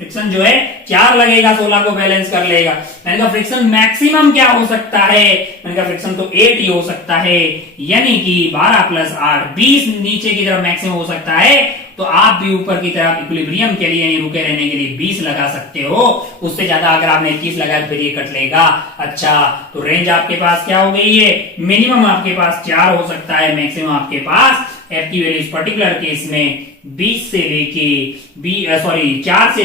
फ्रिक्शन जो है 4 लगेगा, 16 को बैलेंस कर लेगा। मैंने कहा फ्रिक्शन मैक्सिमम क्या हो सकता है? मैंने कहा फ्रिक्शन तो 8 ही हो सकता है, यानी कि 12 प्लस 8 20 नीचे की तरफ मैक्सिमम हो सकता है। तो आप भी ऊपर की तरफ इक्विलिब्रियम के लिए, यानी रुके रहने के लिए 20 लगा सकते हो। उससे ज्यादा अगर आपने 21 लगाया तो फिर ये कट लेगा। अच्छा, तो रेंज आपके पास क्या हो गई है? मिनिमम आपके पास 4 हो सकता है, मैक्सिमम आपके पास एफ की वैल्यू इस पर्टिकुलर केस में 20 से लेके 4 से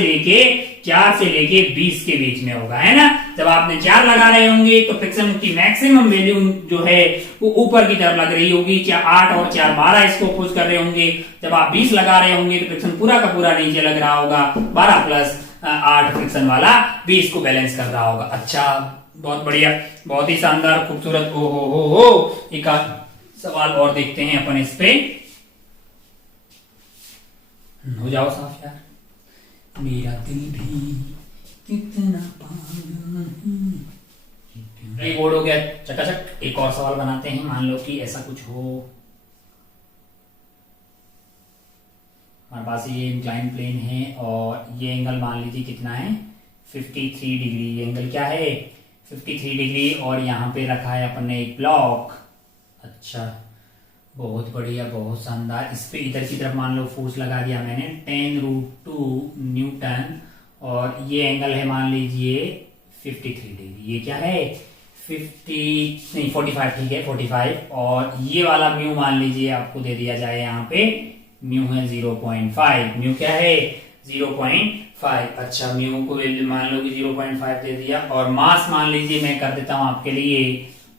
लेके 20 के बीच में होगा, है ना? जब आपने 4 लगा रहे होंगे तो फ्रिक्शन की मैक्सिमम वैल्यू जो है वो ऊपर की तरफ लग रही होगी, 8 और 4 12 इसको खोज कर रहे होंगे। जब आप 20 लगा रहे होंगे तो फ्रिक्शन पूरा का पूरा नीचे लग रहा होगा, 12 प्लस 8 फ्रिक्शन वाला 20 को बैलेंस कर रहा होगा। अच्छा, बहुत बढ़िया, बहुत ही शानदार, खूबसूरत। ओ हो एक सवाल और देखते हैं अपन इस पे। हो जाओ साफ यार, मेरा दिल भी कितना पागल है। एक बोर्ड हो गया चकाचक। एक और सवाल बनाते हैं। मान लो कि ऐसा कुछ हो, हमारे पास ये इंक्लाइन प्लेन है और ये एंगल मान लीजिए कितना है 53 डिग्री। ये एंगल क्या है 53 डिग्री, और यहाँ पे रखा है अपन ने एक ब्लॉक। अच्छा, बहुत बढ़िया, बहुत शानदार। इस पे इधर की तरफ मान लो फोर्स लगा दिया मैंने 10√2 न्यूटन, और ये एंगल है मान लीजिए 53 डिग्री। ये क्या है 45, ठीक है 45, और ये वाला म्यू मान लीजिए आपको दे दिया जाए, यहाँ पे म्यू है 0.5। म्यू क्या है 0.5। अच्छा, म्यू को वैल्यू मान लो कि 0.5 दे दिया, और मास मान लीजिए मैं कर देता हूं आपके लिए,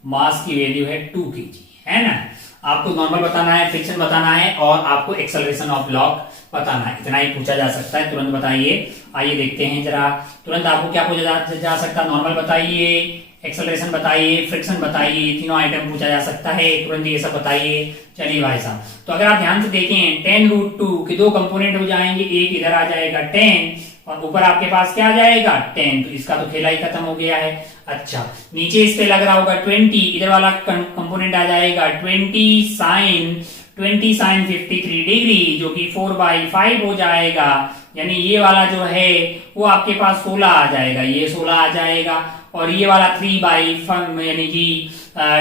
मास की वैल्यू है 2 kg, है ना? आपको नॉर्मल बताना है, फ्रिक्शन बताना है, और आपको एक्सेलरेशन ऑफ ब्लॉक बताना है। इतना ही पूछा जा सकता है। तुरंत बताइए, आइए देखते हैं जरा। तुरंत आपको क्या पूछा जा सकता है? नॉर्मल बताइए, एक्सेलरेशन बताइए, फ्रिक्शन बताइए, तीनों आइटम पूछा जा सकता है। तुरंत ये सब बताइए। चलिए भाई साहब, तो अगर आप ध्यान से देखें 10√2 के 2 कंपोनेंट हो जाएंगे, एक इधर आ जाएगा 10 और ऊपर आपके पास क्या आ जाएगा 10, तो इसका तो खेला ही खत्म हो गया है। अच्छा, नीचे इस पे लग रहा होगा 20, इधर वाला कंपोनेंट आ जाएगा 20 sin 53 डिग्री, जो कि 4/5 हो जाएगा, यानी ये वाला जो है वो आपके पास 16 आ जाएगा, ये 16 आ जाएगा, और ये वाला 3/5 यानी कि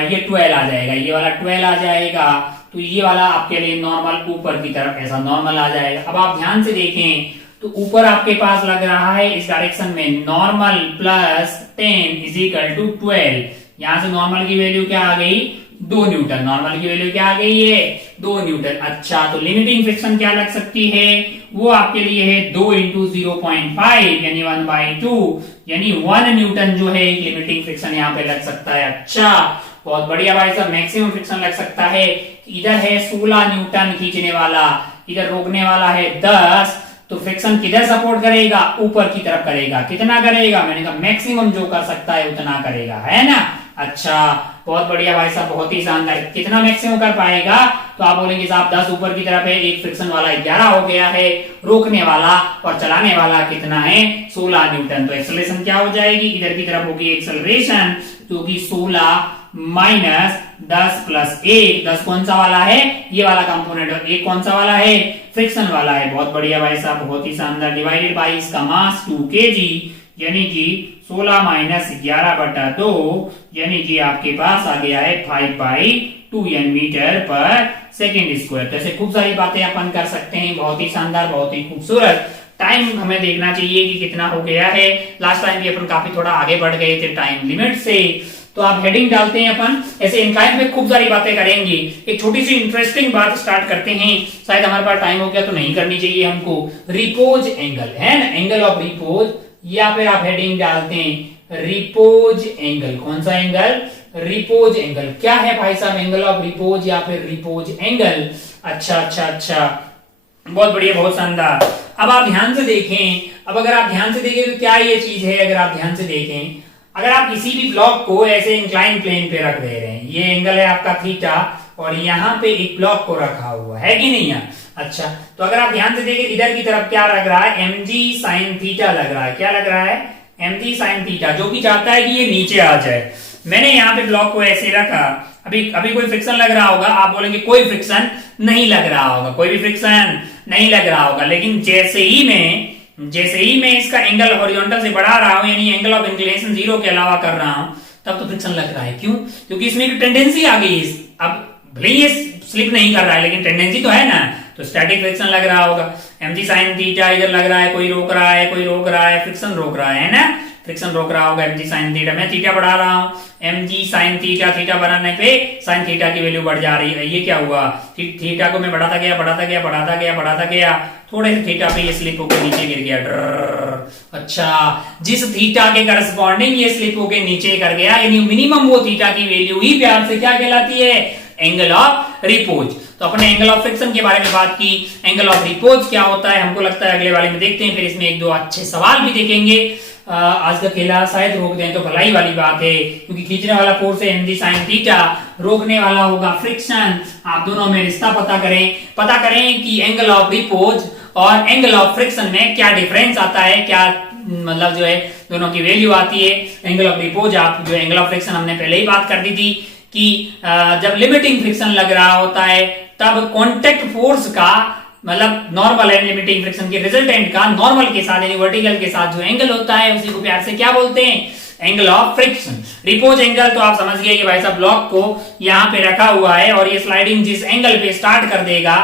ये 12 आ जाएगा, ये वाला 12 आ जाएगा। तो ये वाला आपके लिए नॉर्मल ऊपर की तरफ ऐसा नॉर्मल आ जाएगा। अब आप ध्यान से देखें तो ऊपर आपके पास लग रहा है इस डायरेक्शन में normal plus 10 is equal to 12। यहां से नॉर्मल की वैल्यू क्या आ गई, 2 न्यूटन। नॉर्मल की वैल्यू क्या आ गई है, 2 न्यूटन। अच्छा, तो लिमिटिंग फ्रिक्शन क्या लग सकती है, वो आपके लिए है 2 इंटू 0.5 यानी 1/2 यानी 1 न्यूटन जो है लिमिटिंग फ्रिक्शन यहाँ पे लग सकता है। अच्छा, बहुत बढ़िया भाई साहब। मैक्सिमम फ्रिक्शन लग सकता है, इधर है 16 न्यूटन खींचने वाला, इधर रोकने वाला है 10, तो फ्रिक्शन किधर सपोर्ट करेगा, ऊपर की तरफ करेगा। कितना करेगा, मैंने कहा मैक्सिमम जो कर सकता है उतना करेगा, है ना। अच्छा, बहुत बढ़िया भाई साहब, बहुत ही शानदार। कितना मैक्सिमम कर पाएगा, तो आप बोलेंगे साहब 10 ऊपर की तरफ है, एक फ्रिक्शन वाला 11 हो गया है, रोकने वाला और चलाने वाला कितना है, 16 न्यूटन। तो एक्सेलरेशन क्या हो जाएगी, इधर की तरफ होगी एक्सेलरेशन जो कि 16 माइनस 10 प्लस 1। 10 कौन सा वाला है, ये वाला कंपोनेंट, और 1 कौन सा वाला है, फ्रिक्शन वाला है। बहुत बढ़िया भाई साहब, बहुत ही शानदार। डिवाइडेड बाई इसका मास 2 kg यानी कि 16 माइनस 11/2 यानी कि आपके पास आ गया है 5/2 मीटर पर सेकेंड स्क्वायर। तो ऐसे खूब सारी बातें अपन कर सकते हैं, बहुत ही शानदार, बहुत ही खूबसूरत। टाइम हमें देखना चाहिए कि कितना हो गया है। लास्ट टाइम भी अपन काफी थोड़ा आगे बढ़ गए थे टाइम लिमिट से। तो आप हेडिंग डालते हैं अपन, ऐसे इंक्लाइन में खूब सारी बातें करेंगे। एक छोटी सी इंटरेस्टिंग बात स्टार्ट करते हैं, शायद हमारे पास टाइम हो गया तो नहीं करनी चाहिए हमको। रिपोज एंगल है ना, एंगल ऑफ रिपोज, या फिर आप हेडिंग डालते हैं रिपोज एंगल। कौन सा एंगल, रिपोज एंगल। क्या है भाई साहब एंगल ऑफ रिपोज या फिर रिपोज एंगल। अच्छा अच्छा अच्छा, बहुत बढ़िया, बहुत शानदार। अब आप ध्यान से देखें, अब अगर आप ध्यान से देखें तो क्या ये चीज है, अगर आप ध्यान से देखें, अगर आप किसी भी ब्लॉक को ऐसे इंक्लाइन प्लेन पे रख दे रहे हैं, ये एंगल है आपका थीटा और यहाँ पे एक ब्लॉक को रखा हुआ है कि नहीं है। अच्छा, तो अगर आप ध्यान से देखें इधर की तरफ क्या लग रहा है, mg sin थीटा लग रहा है। क्या लग रहा है, mg sin थीटा, जो कि चाहता है कि ये नीचे आ जाए। मैंने यहाँ पे ब्लॉक को ऐसे रखा, अभी कोई फ्रिक्शन लग रहा होगा, आप बोलेंगे कोई फ्रिक्शन नहीं लग रहा होगा, कोई भी फ्रिक्शन नहीं लग रहा होगा। लेकिन जैसे ही मैं इसका एंगल हॉरिजॉन्टल से बढ़ा रहा हूं, यानी एंगल ऑफ इंक्लिनेशन 0 के अलावा कर रहा हूं, तब तो फ्रिक्शन लग रहा है। क्यों, क्योंकि इसमें एक टेंडेंसी आ गई। अब भले ये स्लिप नहीं कर रहा है लेकिन टेंडेंसी तो है ना, तो स्टैटिक फ्रिक्शन लग रहा होगा। mg sin थीटा इधर लग रहा है, कोई रोक रहा है, कोई रोक रहा है, फ्रिक्शन रोक रहा है ना, फ्रिक्शन रोक रहा होगा mg sin थीटा। मैं थीटा बढ़ा रहा हूं, mg sin थीटा, थीटा बढ़ाने पे sin थीटा की वैल्यू बढ़ जा रही है। ये क्या हुआ, थीटा को मैं बढ़ाता गया, थोड़े से थीटा पे ये स्लिप होकर नीचे गिर गया। अच्छा, जिस थीटा के करस्पॉन्डिंग ये स्लिप होकर नीचे कर गया, यानी मिनिमम वो थीटा की वैल्यू ही प्यार से क्या कहलाती है, एंगल ऑफ रिपोज। तो अपने एंगल ऑफ फ्रिक्शन के बारे में बात की, एंगल ऑफ रिपोज क्या होता है हमको लगता है अगले वाले में देखते हैं। फिर इसमें एक दो अच्छे सवाल भी देखेंगे। आज का खेला शायद रोक दें तो भलाई वाली बात है, क्योंकि खींचने वाला फोर्स है mg sin थीटा, रोकने वाला होगा फ्रिक्शन। आप दोनों में रिश्ता पता करें कि एंगल ऑफ रिपोज और एंगल ऑफ फ्रिक्शन में क्या डिफरेंस आता है, क्या मतलब जो है दोनों की वैल्यू आती है। एंगल ऑफ रिपोज, आप जो एंगल ऑफ फ्रिक्शन हमने पहले ही बात कर दी थी कि जब लिमिटिंग फ्रिक्शन लग रहा होता है तब कांटेक्ट फोर्स का मतलब नॉर्मल एंड लिमिटिंग फ्रिक्शन के रिजल्टेंट का नॉर्मल के साथ यानी वर्टिकल के साथ जो एंगल होता है उसी को प्यार से क्या बोलते हैं, angle of friction. Repose angle तो आप समझ गए कि भाई साहब ब्लॉक को यहाँ पे रखा हुआ है और ये स्लाइडिंग जिस एंगल पे स्टार्ट कर देगा,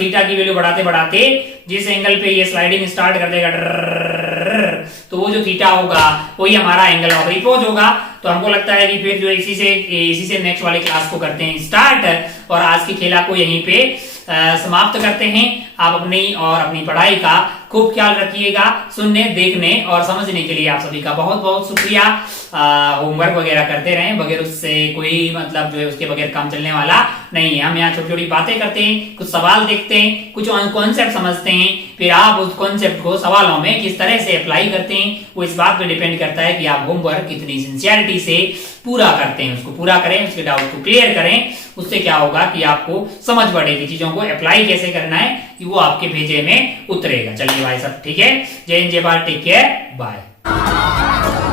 थीटा की वैल्यू बढ़ाते जिस एंगल पे ये स्लाइडिंग स्टार्ट कर देगा तो वो जो थीटा होगा वही हमारा एंगल ऑफ रिपोज होगा। तो हमको लगता है कि फिर जो इसी से नेक्स्ट वाली क्लास को करते हैं स्टार्ट और आज की खेला को यहीं पे समाप्त करते हैं। आप अपनी और अपनी पढ़ाई का खूब ख्याल रखिएगा। सुनने, देखने और समझने के लिए आप सभी का बहुत बहुत शुक्रिया। होमवर्क वगैरह करते रहें, बगैर उससे कोई मतलब जो है उसके बगैर काम चलने वाला नहीं है। हम यहाँ छोटी छोटी बातें करते हैं, कुछ सवाल देखते हैं, कुछ कॉन्सेप्ट समझते हैं, फिर आप उस कॉन्सेप्ट को सवालों में किस तरह से अप्लाई करते हैं वो इस बात पे डिपेंड करता है कि आप होमवर्क कितनी सिंसियरिटी से पूरा करते हैं। उसको पूरा करें, उसके डाउट को क्लियर करें, उससे क्या होगा कि आपको समझ पड़ेगी चीजों को अप्लाई कैसे करना है कि वो आपके भेजे में उतरेगा। चलिए भाई सब ठीक है, जय हिंद, जय भारत, टेक केयर, बाय।